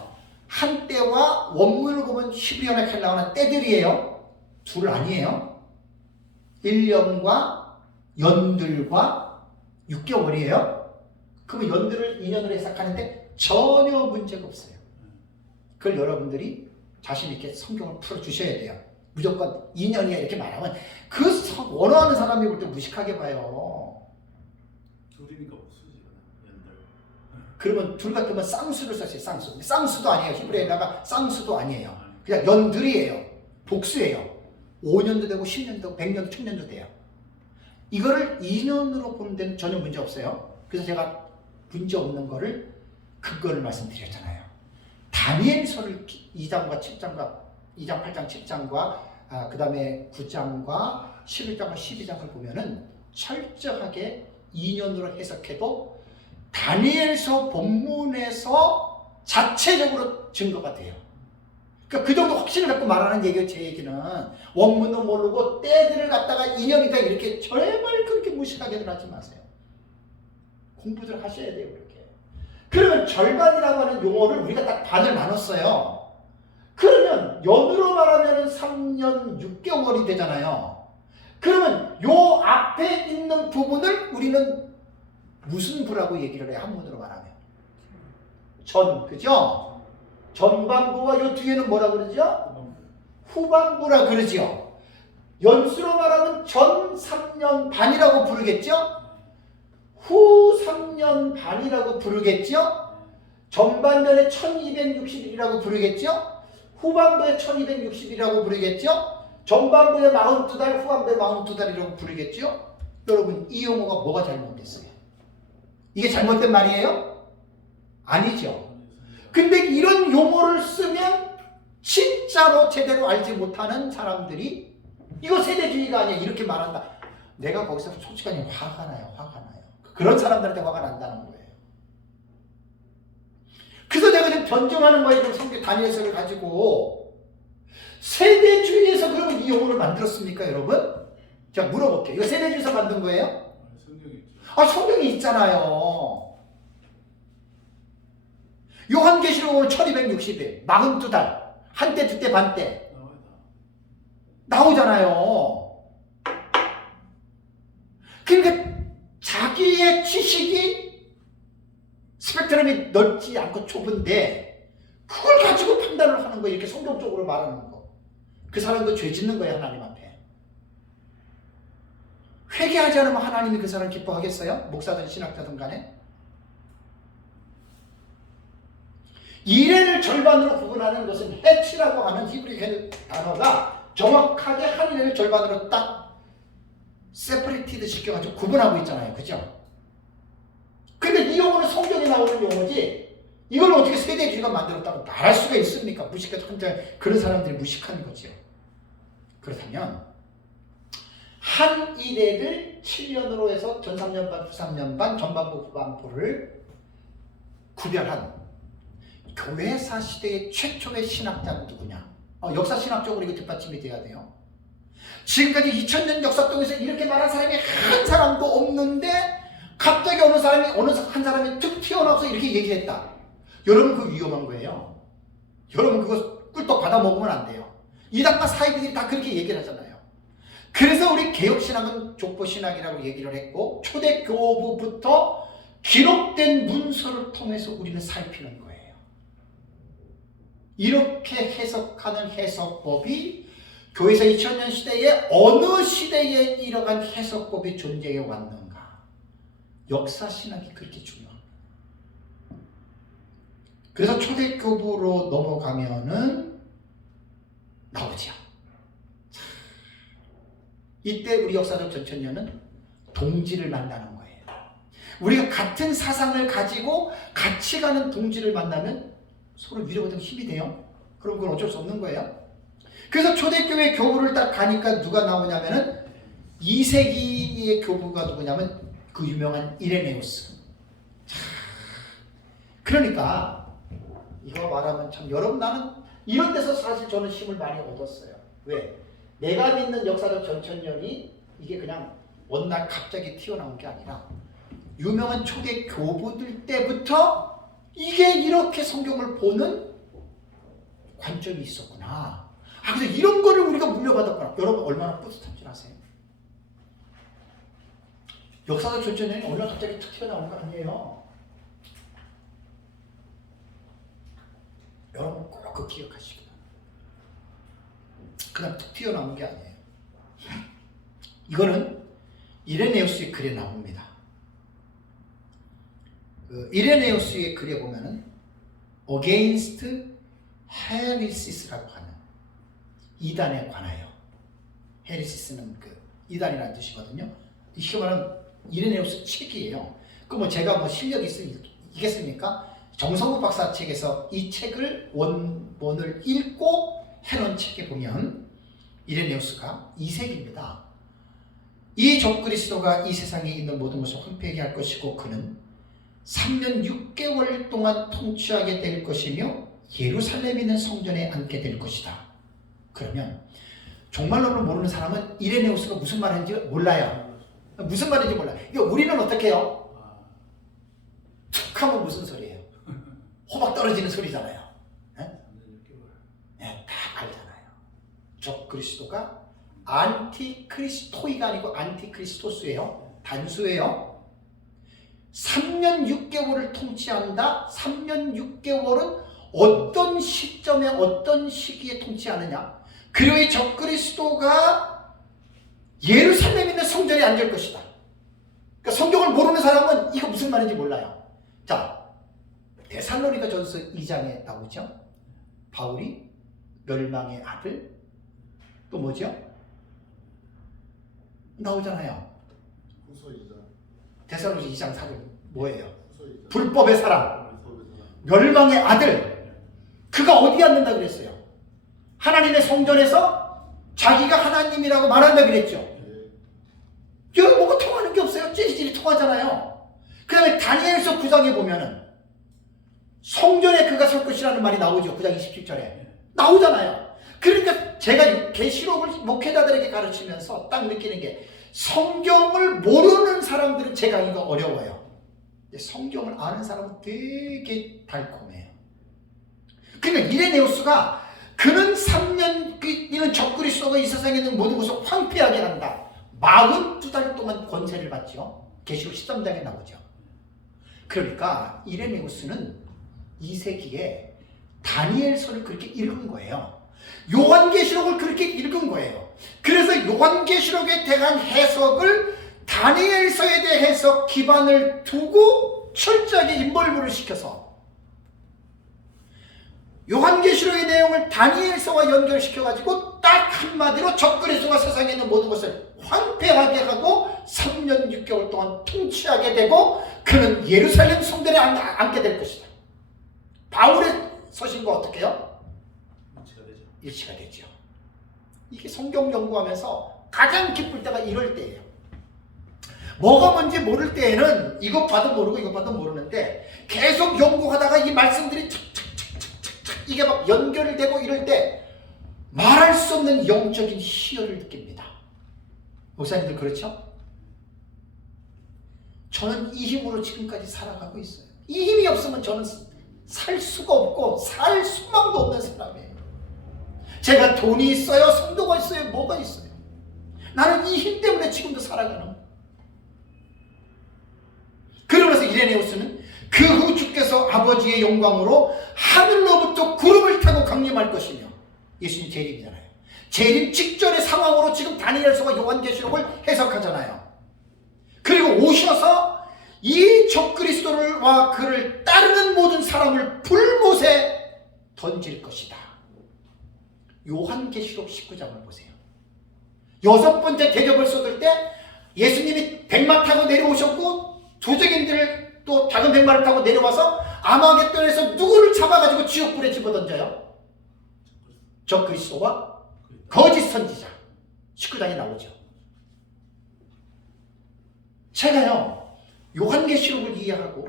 한때와 원문을 보면 히브리어나 잘 나오는 때들이에요. 둘 아니에요. 1년과 연들과 6개월이에요. 그러면 연들을 2년으로 해석하는데 전혀 문제가 없어요. 그걸 여러분들이 자신 있게 성경을 풀어주셔야 돼요. 무조건 2년이야 이렇게 말하면 그 원어하는 사람이 볼 때 무식하게 봐요. 둘이니까 못 쓰지. 연들. 그러면 둘 같으면 쌍수를 썼어요. 쌍수도 아니에요. 히브리어에다가 쌍수도 아니에요. 그냥 연들이에요. 복수예요. 5년도 되고 10년도 되고 100년도 1000년도 돼요. 이거를 2년으로 보는 데는 전혀 문제 없어요. 그래서 제가 문제 없는 거를 근거를 말씀드렸잖아요. 다니엘서를 2장과 7장과 2장 8장 7장과 그 다음에 9장과 11장과 12장을 보면은 철저하게 2년으로 해석해도 다니엘서 본문에서 자체적으로 증거가 돼요. 그러니까 그 정도 확신을 갖고 말하는 얘기예요. 제 얘기는 원문도 모르고 때들을 갖다가 2년이다 이렇게 제발 그렇게 무식하게들 하지 마세요. 공부들 하셔야 돼요. 그렇게. 그러면 절반이라고 하는 용어를 우리가 딱 반을 나눴어요. 그러면 연으로 말하면 3년 6개월이 되잖아요. 그러면 요 앞에 있는 부분을 우리는 무슨 부라고 얘기를 해요? 한문으로 말하면 그죠? 전반부와 요 뒤에는 뭐라 그러죠? 후반부라 그러죠. 연수로 말하면 전 3년 반이라고 부르겠죠? 후 3년 반이라고 부르겠죠? 전반전에 1260일이라고 부르겠죠? 후반부에 1260일이라고 부르겠죠? 전반부에 42달, 후반부에 42달이라고 부르겠죠? 여러분, 이 용어가 뭐가 잘못됐어요? 이게 잘못된 말이에요? 아니죠. 근데 이런 용어를 쓰면 진짜로 제대로 알지 못하는 사람들이 이거 세대주의가 아니야 이렇게 말한다. 내가 거기서 솔직하게 화가 나요. 그런 사람들한테 화가 난다는 거예요. 그래서 내가 지금 변증하는 거에 대한 성경 다니엘서를 가지고 세대주의에서 그러면 이 용어를 만들었습니까, 여러분? 제가 물어볼게요. 이거 세대주의에서 만든 거예요? 성경이 있죠. 성경이 있잖아요. 요한계시록은 1260일, 42달, 한때, 두때, 반때 나오잖아요. 그러니까 자기의 지식이 스펙트럼이 넓지 않고 좁은데 그걸 가지고 판단을 하는 거예요. 이렇게 성경적으로 말하는 거. 그 사람도 죄 짓는 거예요, 하나님 앞에. 회개하지 않으면 하나님이 그 사람 기뻐하겠어요? 목사든 신학자든 간에. 이래를 절반으로 구분하는 것은 해치라고 하는 히브리 단어가 정확하게 한 이래를 절반으로 딱 세퍼레이티드 시켜가지고 구분하고 있잖아요. 그죠? 근데 이 용어는 성경에 나오는 용어지 이걸 어떻게 세대주의가 만들었다고 말할 수가 있습니까? 무식해서 혼자 그런 사람들이 무식한 거죠. 그렇다면 한 이래를 7년으로 해서 전 3년 반, 후 3년 반, 전반부, 후반부를 구별한 교회사 시대의 최초의 신학자는 누구냐? 역사 신학적으로 이거 뒷받침이 돼야 돼요. 지금까지 2000년 역사 동에서 이렇게 말한 사람이 한 사람도 없는데 갑자기 어느 한 사람이 툭 튀어나와서 이렇게 얘기했다. 여러분 그거 위험한 거예요. 여러분 그거 꿀떡 받아 먹으면 안 돼요. 이단과 사이비들이 다 그렇게 얘기를 하잖아요. 그래서 우리 개혁신학은 족보신학이라고 얘기를 했고 초대교부부터 기록된 문서를 통해서 우리는 살피는 거예요. 이렇게 해석하는 해석법이 교회사 2000년 시대에 어느 시대에 이러한 해석법이 존재해 왔는가? 역사신학이 그렇게 중요합니다. 그래서 초대교부로 넘어가면은 나오죠. 이때 우리 역사적 전천년은 동지를 만나는 거예요. 우리가 같은 사상을 가지고 같이 가는 동지를 만나면 서로 위로받는 힘이 돼요. 그럼 그건 어쩔 수 없는 거예요. 그래서 초대교회 교부를 딱 가니까 누가 나오냐면은 2세기의 교부가 누구냐면 그 유명한 이레네우스. 그러니까 이거 말하면 참 여러분 나는 이런 데서 사실 저는 힘을 많이 얻었어요. 왜? 내가 믿는 역사적 전천년이 이게 그냥 어느 날 갑자기 튀어나온 게 아니라 유명한 초대 교부들 때부터 이게 이렇게 성경을 보는 관점이 있었구나. 그래서 이런 거를 우리가 물려받았구나. 여러분 얼마나 뿌듯한 줄 아세요? 역사적 전천년이 어느 날 갑자기 툭 튀어나온 거 아니에요. 여러분 꼭 그 기억하시기 바랍니다. 그냥 툭 튀어나온 게 아니에요. 이거는 이레네우스의 글에 나옵니다. 이레네우스의 글에 보면은 against heresies라고 하는 이단에 관하여. 헤리시스는 그 이단이라는 뜻이거든요. 이게 말하면 이레네우스 책이에요. 그 제가 실력이 있겠습니까? 정성국 박사 책에서 이 책을 원본을 읽고 해놓은 책에 보면 이레네우스가 2세기입니다. 이 적그리스도가 이 세상에 있는 모든 것을 황폐하게 할 것이고 그는 3년 6개월 동안 통치하게 될 것이며 예루살렘에 있는 성전에 앉게 될 것이다. 그러면 종말론을 모르는 사람은 이레네우스가 무슨 말인지 몰라요. 무슨 말인지 몰라요. 이거 우리는 어떻게 해요? 툭 하면 무슨 소리예요? 호박 떨어지는 소리잖아요. 네, 다 알잖아요. 적그리스도가 안티크리스토이가 아니고 안티크리스토스예요. 단수예요. 3년 6개월을 통치한다. 3년 6개월은 어떤 시점에 어떤 시기에 통치하느냐. 그리고 이 적그리스도가 예루살렘에 있는 성전에 앉을 것이다. 그러니까 성경을 모르는 사람은 이거 무슨 말인지 몰라요. 자, 데살로니가 전서 2장에 나오죠. 바울이 멸망의 아들 또 뭐죠? 나오잖아요. 후서 2장. 데살로니가 2장 4절 뭐예요? 후서 2장. 불법의 사람, 멸망의 아들. 그가 어디 앉는다 그랬어요? 하나님의 성전에서 자기가 하나님이라고 말한다 그랬죠. 여기 뭐가 통하는 게 없어요. 찌릿찌릿 통하잖아요. 그 다음에 다니엘서 9장에 보면은 성전에 그가 설 것이라는 말이 나오죠. 9장 27절에 나오잖아요. 그러니까 제가 계시록을 목회자들에게 가르치면서 딱 느끼는 게 성경을 모르는 사람들은 제가 이거 어려워요. 근데 성경을 아는 사람은 되게 달콤해요. 그러니까 이레네우스가 그는 3년 이는 적그리스도가 이 세상에 있는 모든 것을 황폐하게 한다. 42달 동안 권세를 받죠. 계시록 13장에 나오죠. 그러니까 이레네우스는 2세기에 다니엘서를 그렇게 읽은 거예요. 요한계시록을 그렇게 읽은 거예요. 그래서 요한계시록에 대한 해석을 다니엘서에 대해서 기반을 두고 철저하게 인벌브를 시켜서 요한계시록의 내용을 다니엘서와 연결시켜가지고 딱 한마디로 적그리스도가 세상에 있는 모든 것을 황폐하게 하고 3년 6개월 동안 통치하게 되고 그는 예루살렘 성전에 앉게 될 것이다. 바울의 서신과 어떻게 해요? 일치가 되죠. 이게 성경 연구하면서 가장 기쁠 때가 이럴 때예요. 뭐가 뭔지 모를 때에는 이것 봐도 모르고 이것 봐도 모르는데 계속 연구하다가 이 말씀들이 착착착착착 이게 막 연결되고 이럴 때 말할 수 없는 영적인 희열을 느낍니다. 목사님들 그렇죠? 저는 이 힘으로 지금까지 살아가고 있어요. 이 힘이 없으면 저는 살 수가 없고 살 소망도 없는 사람이에요. 제가 돈이 있어요, 성도가 있어요, 뭐가 있어요. 나는 이 힘 때문에 지금도 살아가는 거예요. 그러면서 이레네우스는 그 후 주께서 아버지의 영광으로 하늘로부터 구름을 타고 강림할 것이며 예수님 재림이잖아요. 재림 직전의 상황으로 지금 다니엘서와 요한계시록을 해석하잖아요. 그리고 오셔서 이 적그리스도와 그를 따르는 모든 사람을 불못에 던질 것이다. 요한계시록 19장을 보세요. 6번째 대접을 쏟을 때 예수님이 백마 타고 내려오셨고 두적인들을 또 작은 백마를 타고 내려와서 아마겟돈에서 누구를 잡아가지고 지옥불에 집어던져요? 적그리스도와 거짓 선지자 19장에 나오죠. 제가요 요한계시록을 이해하고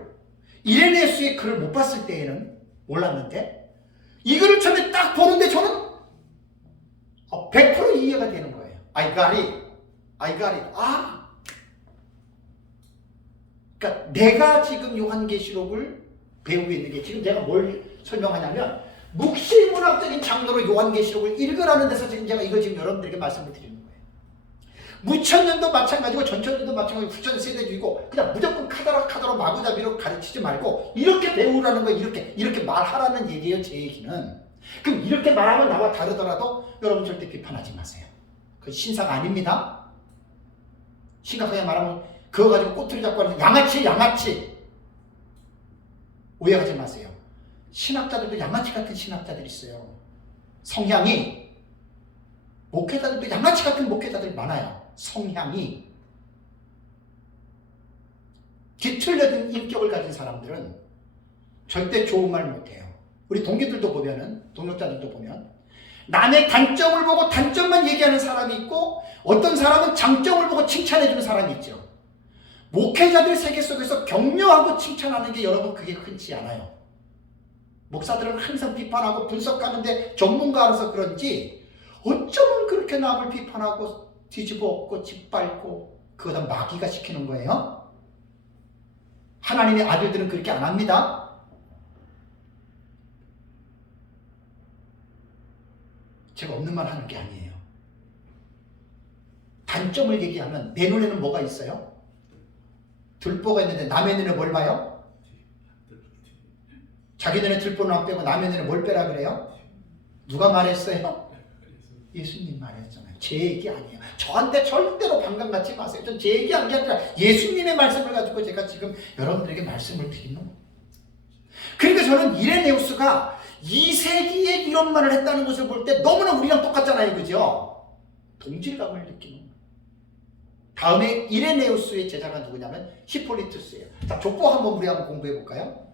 이레네우스의 글을 못 봤을 때에는 몰랐는데 이 글을 처음에 딱 보는데 저는 100% 이해가 되는 거예요. I got it. 그러니까 내가 지금 요한계시록을 배우고 있는 게 지금 제가 뭘 설명하냐면 묵시문학적인 장르로 요한계시록을 읽으라는 데서 지금 제가 이걸 지금 여러분들에게 말씀을 드리는 거예요. 무천년도 마찬가지고 전천년도 마찬가지고 후천세대주의고 그냥 무조건 카더라 마구잡이로 가르치지 말고 이렇게 배우라는 거 이렇게 말하라는 얘기예요. 제 얘기는. 그럼 이렇게 말하면 나와 다르더라도 여러분 절대 비판하지 마세요. 그건 신사가 아닙니다. 심각하게 말하면 그거 가지고 꼬투리 잡고 하는 양아치 오해하지 마세요. 신학자들도 양아치 같은 신학자들이 있어요. 성향이 목회자들도 양아치 같은 목회자들이 많아요. 성향이 뒤틀려진 인격을 가진 사람들은 절대 좋은 말 못해요. 우리 동료들도 보면은 동역자들도 보면 남의 단점을 보고 단점만 얘기하는 사람이 있고 어떤 사람은 장점을 보고 칭찬해주는 사람이 있죠. 목회자들 세계 속에서 격려하고 칭찬하는 게 여러분 그게 흔치 않아요. 목사들은 항상 비판하고 분석하는데 전문가라서 그런지 어쩌면 그렇게 남을 비판하고 뒤집어 엎고 짓밟고 그거다 마귀가 시키는 거예요. 하나님의 아들들은 그렇게 안 합니다. 제가 없는 말 하는 게 아니에요. 단점을 얘기하면 내 눈에는 뭐가 있어요? 들보가 있는데 남의 눈에 뭘 봐요? 자기 눈에 들보는 안 빼고 남의 눈에 뭘 빼라 그래요? 누가 말했어요? 예수님 말했잖아요. 제 얘기 아니에요. 저한테 절대로 반감 갖지 마세요. 전 제 얘기한 게 아니라 예수님의 말씀을 가지고 제가 지금 여러분들에게 말씀을 드리는 거예요. 그러니까 저는 이레네우스가 2세기에 이런 말을 했다는 것을 볼 때 너무나 우리랑 똑같잖아요. 그죠? 동질감을 느끼는 거예요. 다음에 이레네우스의 제자가 누구냐면 히폴리투스예요. 자, 족보 한번 우리 한번 공부해 볼까요?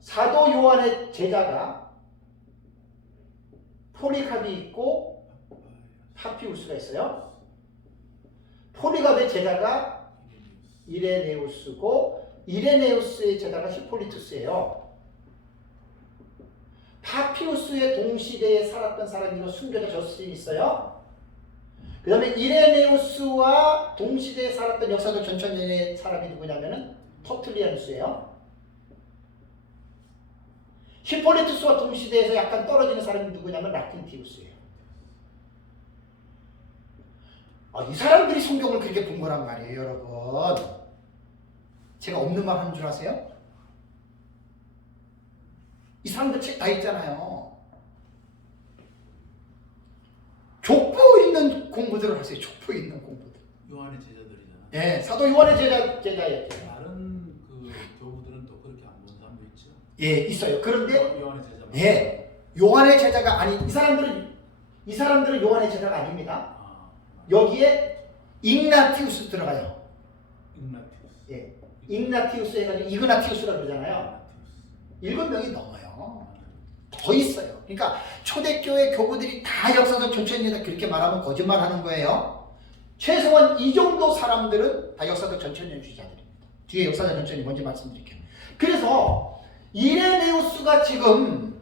사도 요한의 제자가 폴리갑이 있고 파피우스가 있어요. 폴리갑의 제자가 이레네우스고 이레네우스의 제자가 히폴리투스예요. 파피우스의 동시대에 살았던 사람이 숨겨져 있어요. 그 다음에 이레네우스와 동시대에 살았던 역사적 전천년의 사람이 누구냐면은 터툴리아누스예요. 히폴리투스와 동시대에서 약간 떨어지는 사람이 누구냐면 라틴티우스예요. 이 사람들이 성경을 그렇게 본 거란 말이에요, 여러분. 제가 없는 말 하는 줄 아세요? 이 사람들 책 다 있잖아요. 족보 있는 공부들을 하세요. 족보 있는 공부들. 요한의 제자들이잖아. 예, 사도 요한의 제자였죠. 다른 그 교부들은 또 그렇게 안 본 사람도 있죠. 예, 있어요. 그런데 요한의 제자. 예, 요한의 제자가 아니 이 사람들은 요한의 제자가 아닙니다. 여기에 igna티우스 들어가요. igna티우스. 예, igna티우스 해가지고 이그나티우스라고 그러잖아요. 7명이 넘어요. 더 있어요. 그러니까 초대교회 교부들이 다 역사적 전천년이다 그렇게 말하면 거짓말하는 거예요. 최소한 이 정도 사람들은 다 역사적 전천년주의자들입니다. 뒤에 역사적 전천이 뭔지 말씀드릴게요. 그래서 이레네우스가 지금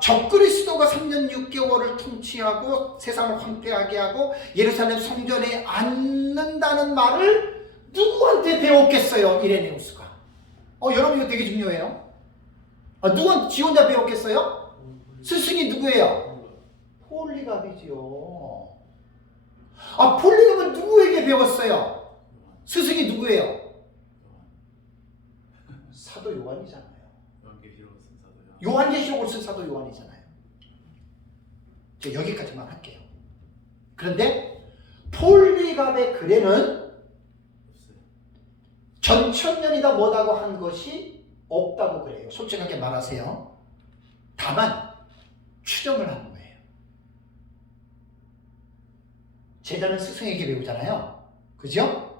적그리스도가 3년 6개월을 통치하고 세상을 황폐하게 하고 예루살렘 성전에 앉는다는 말을 누구한테 배웠겠어요? 이레네우스가. 여러분 이거 되게 중요해요. 누구한테 지 혼자 배웠겠어요? 스승이 누구예요? 폴리갑이지요. 폴리갑은 누구에게 배웠어요? 스승이 누구예요? 사도 요한이잖아요. 요한계시록을 쓴 사도 요한이잖아요. 여기까지만 할게요. 그런데 폴리갑의 글에는 전천년이다 뭐다고 한 것이 없다고 그래요. 솔직하게 말하세요. 다만 추정을 하는 거예요. 제자는 스승에게 배우잖아요. 그죠?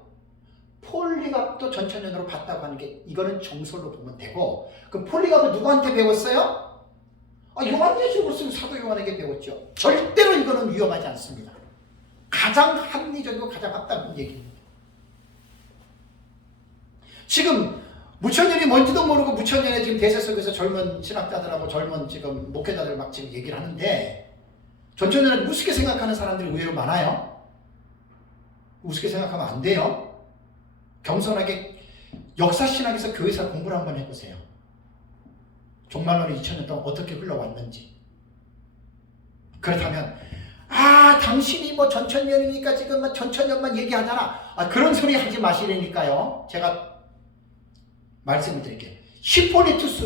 폴리갑도 전천년으로 봤다고 하는 게 이거는 정설로 보면 되고, 그럼 폴리갑은 누구한테 배웠어요? 요한계시록을 쓴 사도 요한에게 배웠죠. 절대로 이거는 위험하지 않습니다. 가장 합리적이고 가장 합당한 얘기입니다. 지금 무천년이 뭔지도 모르고 무천년에 지금 대세 속에서 젊은 신학자들하고 젊은 지금 목회자들 막 지금 얘기를 하는데, 전천년을 우습게 생각하는 사람들이 의외로 많아요. 우습게 생각하면 안 돼요. 겸손하게 역사신학에서 교회사 공부를 한번 해보세요. 종말론이 2000년 동안 어떻게 흘러왔는지. 그렇다면 당신이 뭐 전천년이니까 지금 뭐 전천년만 얘기하잖아. 그런 소리 하지 마시라니까요. 제가 말씀을 드릴게요. 히폴리투스,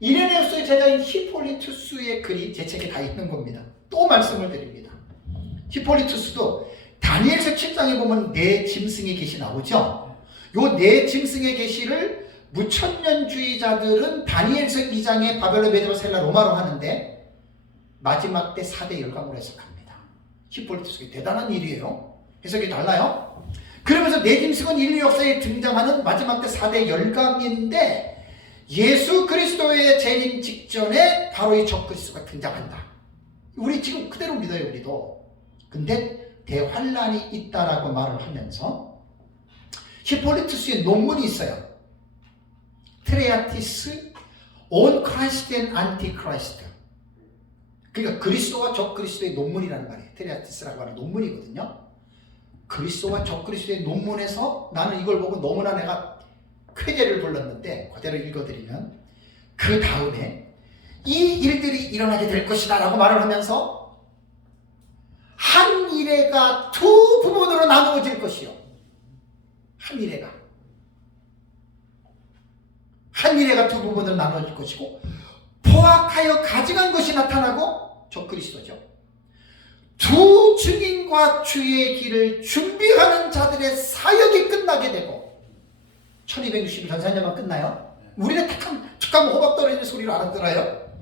이레네우스의 제자인 히폴리투스의 글이 제 책에 다 있는 겁니다. 또 말씀을 드립니다. 히폴리투스도 다니엘서 7장에 보면 네 짐승의 계시 나오죠. 요 네 짐승의 계시를 무천년주의자들은 다니엘서 2장에 바벨론, 메도, 셀라, 로마로 하는데 마지막 때 4대 열강으로 해석합니다. 히폴리투스가 대단한 일이에요. 해석이 달라요. 그러면서 네 짐승은 인류 역사에 등장하는 마지막 때 4대 열강인데 예수 그리스도의 재림 직전에 바로 이 적그리스도가 등장한다. 우리 지금 그대로 믿어요, 우리도. 근데 대환란이 있다라고 말을 하면서 히폴리투스의 논문이 있어요. 트레아티스 on Christ and Antichrist. 그러니까 그리스도와 적그리스도의 논문이라는 말이에요. 트레아티스라고 하는 논문이거든요. 그리스도와 적그리스도의 논문에서 나는 이걸 보고 너무나 내가 쾌재를 불렀는데 그대로 읽어드리면 그 다음에 이 일들이 일어나게 될 것이다 라고 말을 하면서 한 이래가 두 부분으로 나누어질 것이요. 한 이래가 두 부분으로 나누어질 것이고 포악하여 가증한 것이 나타나고 적그리스도죠. 두 증인과 주의 길을 준비하는 자들의 사역이 끝나게 되고 1260일 전산년만 끝나요. 우리는 툭하면 호박 떨어지는 소리로 알아들어요.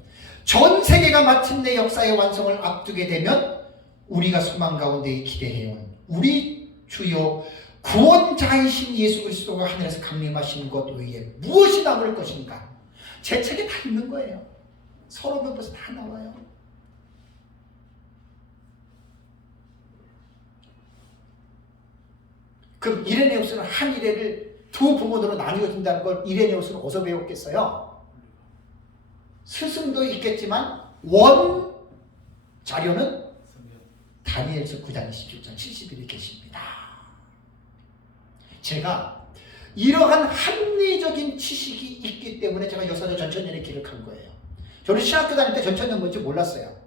전 세계가 마침내 역사의 완성을 앞두게 되면 우리가 소망 가운데 기대해온 우리 주요 구원자이신 예수 그리스도가 하늘에서 강림하신 것 외에 무엇이 남을 것인가? 제 책에 다 있는 거예요. 서론에서 다 나와요. 그럼 이레네우스는 한 이레를 두 부분으로 나뉘어진다는 걸 이레네우스는 어디서 배웠겠어요? 스승도 있겠지만 원 자료는 다니엘서 9장 27장 70일에 계십니다. 제가 이러한 합리적인 지식이 있기 때문에 제가 역사적 전천년에 기록한 거예요. 저는 신학교 다닐 때 전천년 뭔지 몰랐어요.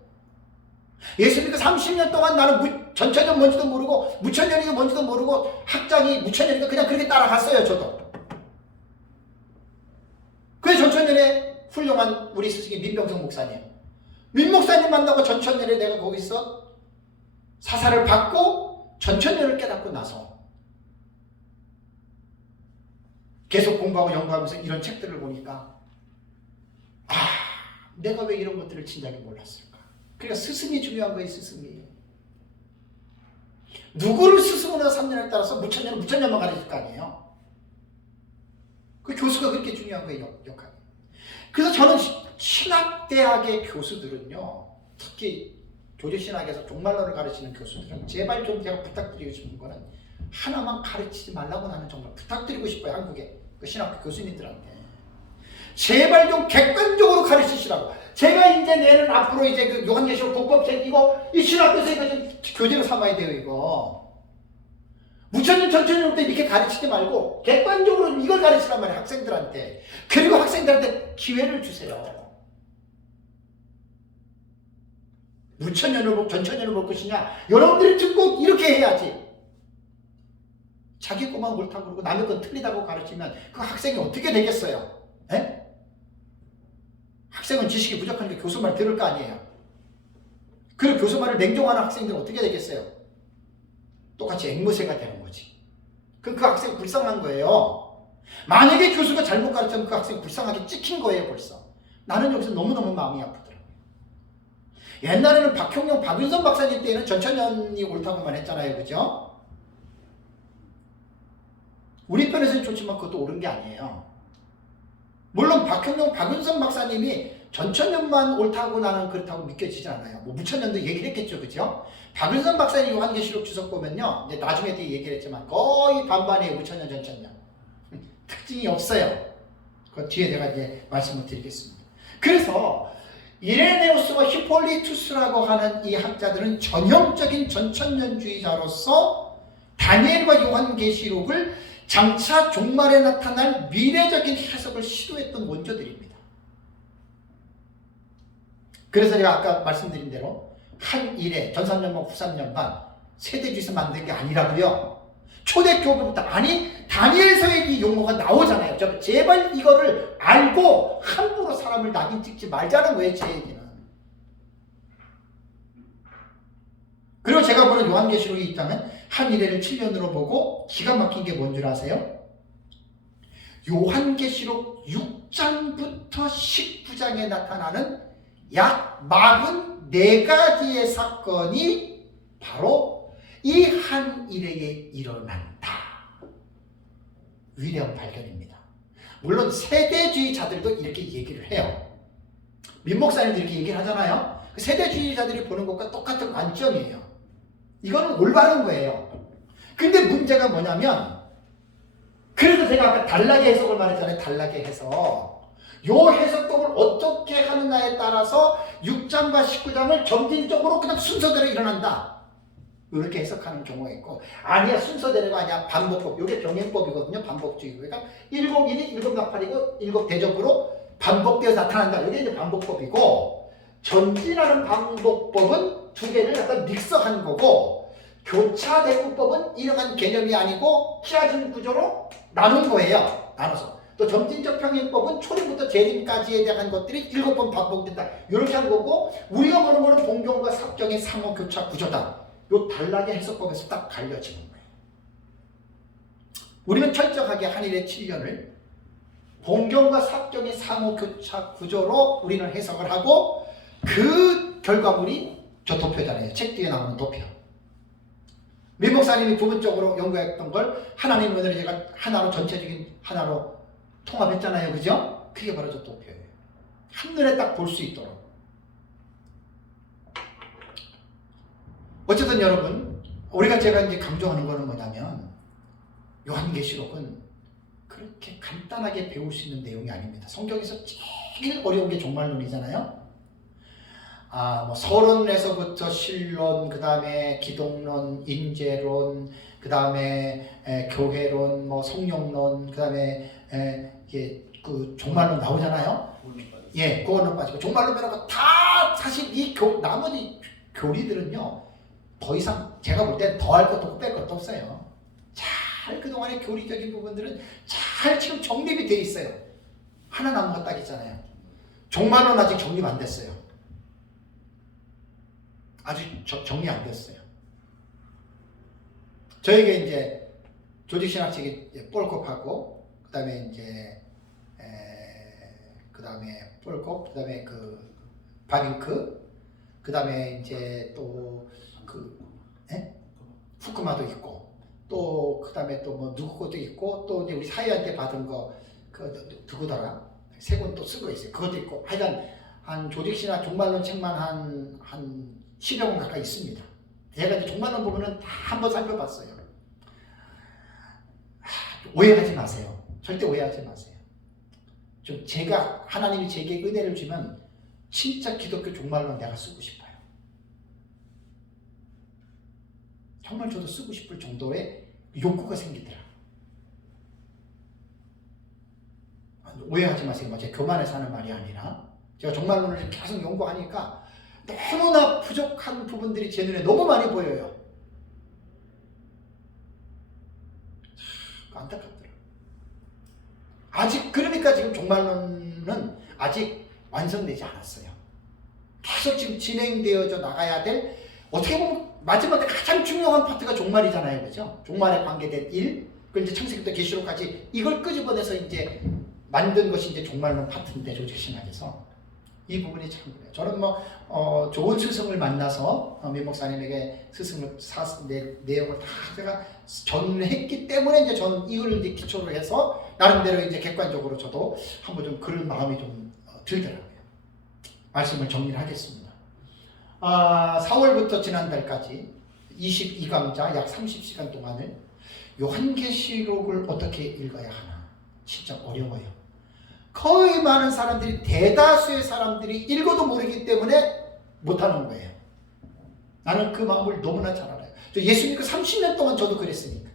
예수 믿고 30년 동안 나는 전천년 뭔지도 모르고 무천년이 뭔지도 모르고 학장이 무천년이니까 그냥 그렇게 따라갔어요. 저도. 그래서 전천년에 훌륭한 우리 스승이 민병성 목사님. 민 목사님 만나고 전천년에 내가 거기서 사사를 받고 전천년을 깨닫고 나서 계속 공부하고 연구하면서 이런 책들을 보니까 내가 왜 이런 것들을 진작에 몰랐을까? 그러니까 스승이 중요한 거예요. 스승이. 누구를 스승으로 삼느냐에 따라서 무천년만 가르칠 거 아니에요. 그 교수가 그렇게 중요한 거예요. 역할이. 그래서 저는 신학대학의 교수들은요. 특히 교주신학에서 종말론을 가르치는 교수들은 제발 좀 제가 부탁드리고 싶은 거는 하나만 가르치지 말라고 나는 정말 부탁드리고 싶어요. 한국의 그 신학교 교수님들한테. 제발 좀 객관적으로 가르치시라고. 제가 이제 내는 앞으로 이제 그 요한계시록 복법책 이거 이 신학교에서 이거 좀 교재로 삼아야 돼요. 이거 무천년 전천년 올 때 이렇게 가르치지 말고 객관적으로 이걸 가르치란 말이에요. 학생들한테. 그리고 학생들한테 기회를 주세요. 무천년을 볼 전천년을 볼 것이냐. 여러분들이 듣고 이렇게 해야지. 자기 것만 옳다고 그러고 남의 건 틀리다고 가르치면 그 학생이 어떻게 되겠어요? 에? 학생은 지식이 부족하니까 교수 말 들을 거 아니에요. 그리고 교수 말을 냉정하는 학생들은 어떻게 되겠어요? 똑같이 앵무새가 되는 거지. 그럼 그 학생이 불쌍한 거예요. 만약에 교수가 잘못 가르치면 그 학생이 불쌍하게 찍힌 거예요. 벌써. 나는 여기서 너무너무 마음이 아프더라고요. 옛날에는 박형용, 박윤선 박사님 때는 전천년이 옳다고만 했잖아요. 그죠? 우리 편에서는 좋지만 그것도 옳은 게 아니에요. 물론 박형용, 박윤선 박사님이 전천년만 옳다고 나는 그렇다고 믿겨지지 않아요. 뭐 무천년도 얘기를 했겠죠. 그죠? 박윤선 박사님 요한계시록 주석 보면요. 이제 나중에 또 얘기를 했지만 거의 반반이에요. 무천년, 전천년. 특징이 없어요. 그 뒤에 내가 이제 말씀을 드리겠습니다. 그래서 이레네우스와 히폴리투스라고 하는 이 학자들은 전형적인 전천년주의자로서 다니엘과 요한계시록을 장차 종말에 나타날 미래적인 해석을 시도했던 원조들입니다. 그래서 제가 아까 말씀드린 대로 한 일에 전삼년반 후삼년반 세대주의에서 만든 게 아니라고요. 초대교부부터 아니 다니엘서에 이 용어가 나오잖아요. 제발 이거를 알고 함부로 사람을 낙인 찍지 말자는 거예요. 제 얘기는. 그리고 제가 보는 요한계시록의 입장은 한 일회를 7년으로 보고 기가 막힌 게 뭔 줄 아세요? 요한계시록 6장부터 19장에 나타나는 약 44가지의 사건이 바로 이 한 일회에 일어난다. 위대한 발견입니다. 물론 세대주의자들도 이렇게 얘기를 해요. 민목사님도 이렇게 얘기를 하잖아요. 세대주의자들이 보는 것과 똑같은 관점이에요. 이거는 올바른 거예요. 근데 문제가 뭐냐면 그래도 제가 아까 단락의 해석을 말했잖아요. 단락의 해석. 요 해석법을 어떻게 하느냐에 따라서 6장과 19장을 점진적으로 그냥 순서대로 일어난다. 이렇게 해석하는 경우가 있고 아니야 순서대로가 아니야 반복법. 이게 병행법이거든요. 반복주의. 그러니까 7인이 7나팔이고 7대접으로 반복되어서 나타난다. 이게 이제 반복법이고 전진하는 반복법은 두 개를 약간 믹서한 거고 교차대구법은 이러한 개념이 아니고 키아진 구조로 나눈 거예요. 나눠서. 또 점진적 평행법은 초림부터 재림까지에 대한 것들이 7번 반복된다. 이렇게 한 거고 우리가 보는 거는 봉경과 삽경의 상호 교차 구조다. 요 단락의 해석법에서 딱 갈려지는 거예요. 우리는 철저하게 한일의 7년을 봉경과 삽경의 상호 교차 구조로 우리는 해석을 하고 그 결과물이 저 도표잖아요. 책 뒤에 나오는 도표. 민 목사님이 부분적으로 연구했던 걸 하나님의 은혜를 제가 하나로 전체적인 하나로 통합했잖아요. 그죠? 그게 바로 저 도표예요. 한눈에 딱 볼 수 있도록. 어쨌든 여러분, 제가 이제 강조하는 거는 뭐냐면, 요한계시록은 그렇게 간단하게 배울 수 있는 내용이 아닙니다. 성경에서 제일 어려운 게 종말론이잖아요. 뭐 서론에서부터 신론, 그 다음에 기독론, 인재론, 그 다음에 교회론, 뭐 성령론, 그 다음에 그 종말론 나오잖아요. 예, 그거는 빠지고 종말론 빼놓고 다 사실 이 나머지 교리들은요, 더 이상 제가 볼 땐 더 할 것도 없고 뺄 것도 없어요. 잘 그동안의 교리적인 부분들은 잘 지금 정립이 돼 있어요. 하나 남은 거 딱 있잖아요. 종말론 아직 정립 안 됐어요. 아직 정리 안 됐어요. 저에게 이제 조직신학책이 폴콥하고, 그 다음에 이제 그 다음에 폴콥, 그 다음에 그 바링크, 그 다음에 이제 또 그 후크마도 있고, 또 그 다음에 또 뭐 누구 것도 있고, 또 이제 우리 사회한테 받은 거 그 누구더라? 세 권 또 쓴 거 있어요. 그것도 있고, 하여간 한 조직신학 종말론 책만 한 10여 권 가까이 있습니다. 제가 이제 종말론 부분은 다 한번 살펴봤어요. 오해하지 마세요. 절대 오해하지 마세요. 좀 제가, 하나님이 제게 은혜를 주면 진짜 기독교 종말론 내가 쓰고 싶어요. 정말 저도 쓰고 싶을 정도의 욕구가 생기더라. 오해하지 마세요. 제가 교만해서 하는 말이 아니라, 제가 종말론을 계속 연구하니까 너무나 부족한 부분들이 제 눈에 너무 많이 보여요. 안타깝더라. 아직, 그러니까 지금 종말론은 아직 완성되지 않았어요. 계속 지금 진행되어져 나가야 될, 어떻게 보면 마지막에 가장 중요한 파트가 종말이잖아요. 그죠? 종말에 관계된 일, 그걸 이제 창세기부터 계시록까지 이걸 끄집어내서 이제 만든 것이 이제 종말론 파트인데, 조직신학에서. 이 부분이 참 그래요. 저는 좋은 스승을 만나서 민 목사님에게 스승을 내용을 다 제가 전했기 때문에 이제 저는 이걸 이제 기초로 해서 나름대로 이제 객관적으로 저도 한번 좀 그런 마음이 좀 들더라고요. 말씀을 정리를 하겠습니다. 4월부터 지난달까지 22강좌 약 30시간 동안을 요한계시록을 어떻게 읽어야 하나, 진짜 어려워요. 거의 많은 사람들이, 대다수의 사람들이 읽어도 모르기 때문에 못하는 거예요. 나는 그 마음을 너무나 잘 알아요. 예수 믿고 30년 동안 저도 그랬으니까.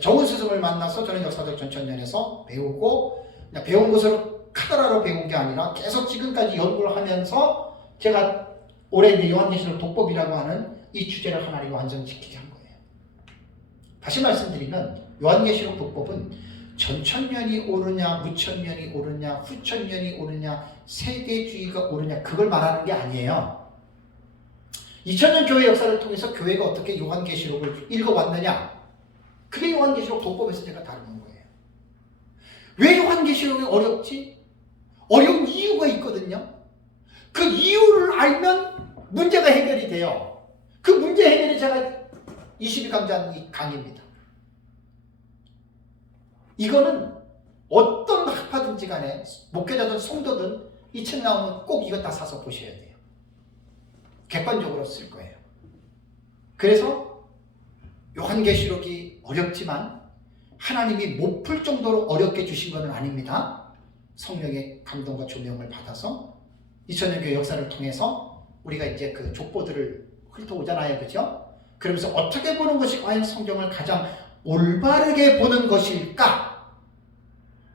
좋은 스승을 만나서 저는 역사적 전천년에서 배우고, 배운 것을 카더라로 배운 게 아니라 계속 지금까지 연구를 하면서 제가 올해 이제 요한계시록 독법이라고 하는 이 주제를 하나님 완성시키게 한 거예요. 다시 말씀드리면 요한계시록 독법은 전천년이 옳으냐, 무천년이 옳으냐, 후천년이 옳으냐, 세대주의가 옳으냐, 그걸 말하는 게 아니에요. 2000년 교회 역사를 통해서 교회가 어떻게 요한계시록을 읽어왔느냐, 그게 요한계시록 독법에서 제가 다루는 거예요. 왜 요한계시록이 어렵지? 어려운 이유가 있거든요. 그 이유를 알면 문제가 해결이 돼요. 그 문제 해결이 제가 22강좌 강의입니다. 이거는 어떤 학파든지 간에, 목회자든 성도든 이 책 나오면 꼭 이거 다 사서 보셔야 돼요. 객관적으로 쓸 거예요. 그래서 요한계시록이 어렵지만 하나님이 못 풀 정도로 어렵게 주신 것은 아닙니다. 성령의 감동과 조명을 받아서 2000년 교회 역사를 통해서 우리가 이제 그 족보들을 훑어오잖아요. 그죠? 그러면서 어떻게 보는 것이 과연 성경을 가장 올바르게 보는 것일까?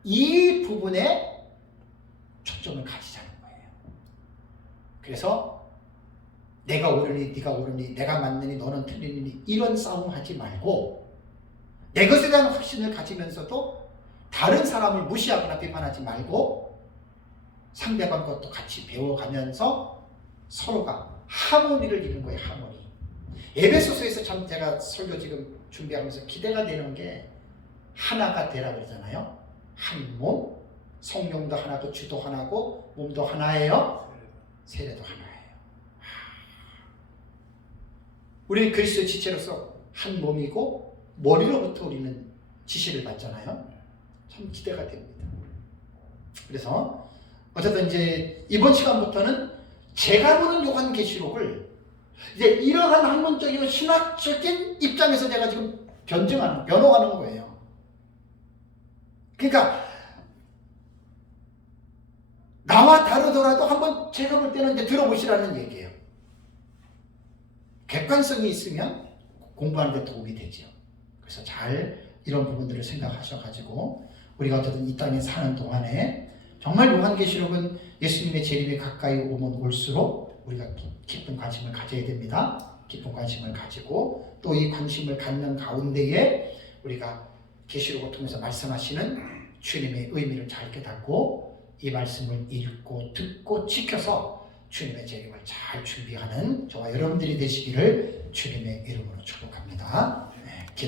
이 부분에 초점을 가지자는 거예요. 그래서 내가 옳으니 네가 옳으니, 내가 맞느니 너는 틀리니, 이런 싸움 하지 말고 내 것에 대한 확신을 가지면서도 다른 사람을 무시하거나 비판하지 말고 상대방 것도 같이 배워가면서 서로가 하모니를 이루는 거예요. 하모니. 에베소서에서 참 제가 설교 지금 준비하면서 기대가 되는 게, 하나가 되라 그러잖아요. 한 몸, 성령도 하나고 주도 하나고 몸도 하나예요. 세례도 하나예요. 우리는 그리스도의 지체로서 한 몸이고 머리로부터 우리는 지시를 받잖아요. 참 기대가 됩니다. 그래서 어쨌든 이제 이번 시간부터는 제가 보는 요한계시록을 이제 이러한 학문적이고 신학적인 입장에서 제가 지금 변호하는 거예요. 그러니까 나와 다르더라도 한번 제가 볼 때는 이제 들어보시라는 얘기예요. 객관성이 있으면 공부하는 데 도움이 되죠. 그래서 잘 이런 부분들을 생각하셔가지고 우리가 어쨌든 이 땅에 사는 동안에 정말 요한계시록은 예수님의 재림에 가까이 오면 올수록 우리가 깊은 관심을 가져야 됩니다. 깊은 관심을 가지고 또 이 관심을 갖는 가운데에 우리가 계시록을 통해서 말씀하시는 주님의 의미를 잘 깨닫고 이 말씀을 읽고 듣고 지켜서 주님의 재림을 잘 준비하는 저와 여러분들이 되시기를 주님의 이름으로 축복합니다.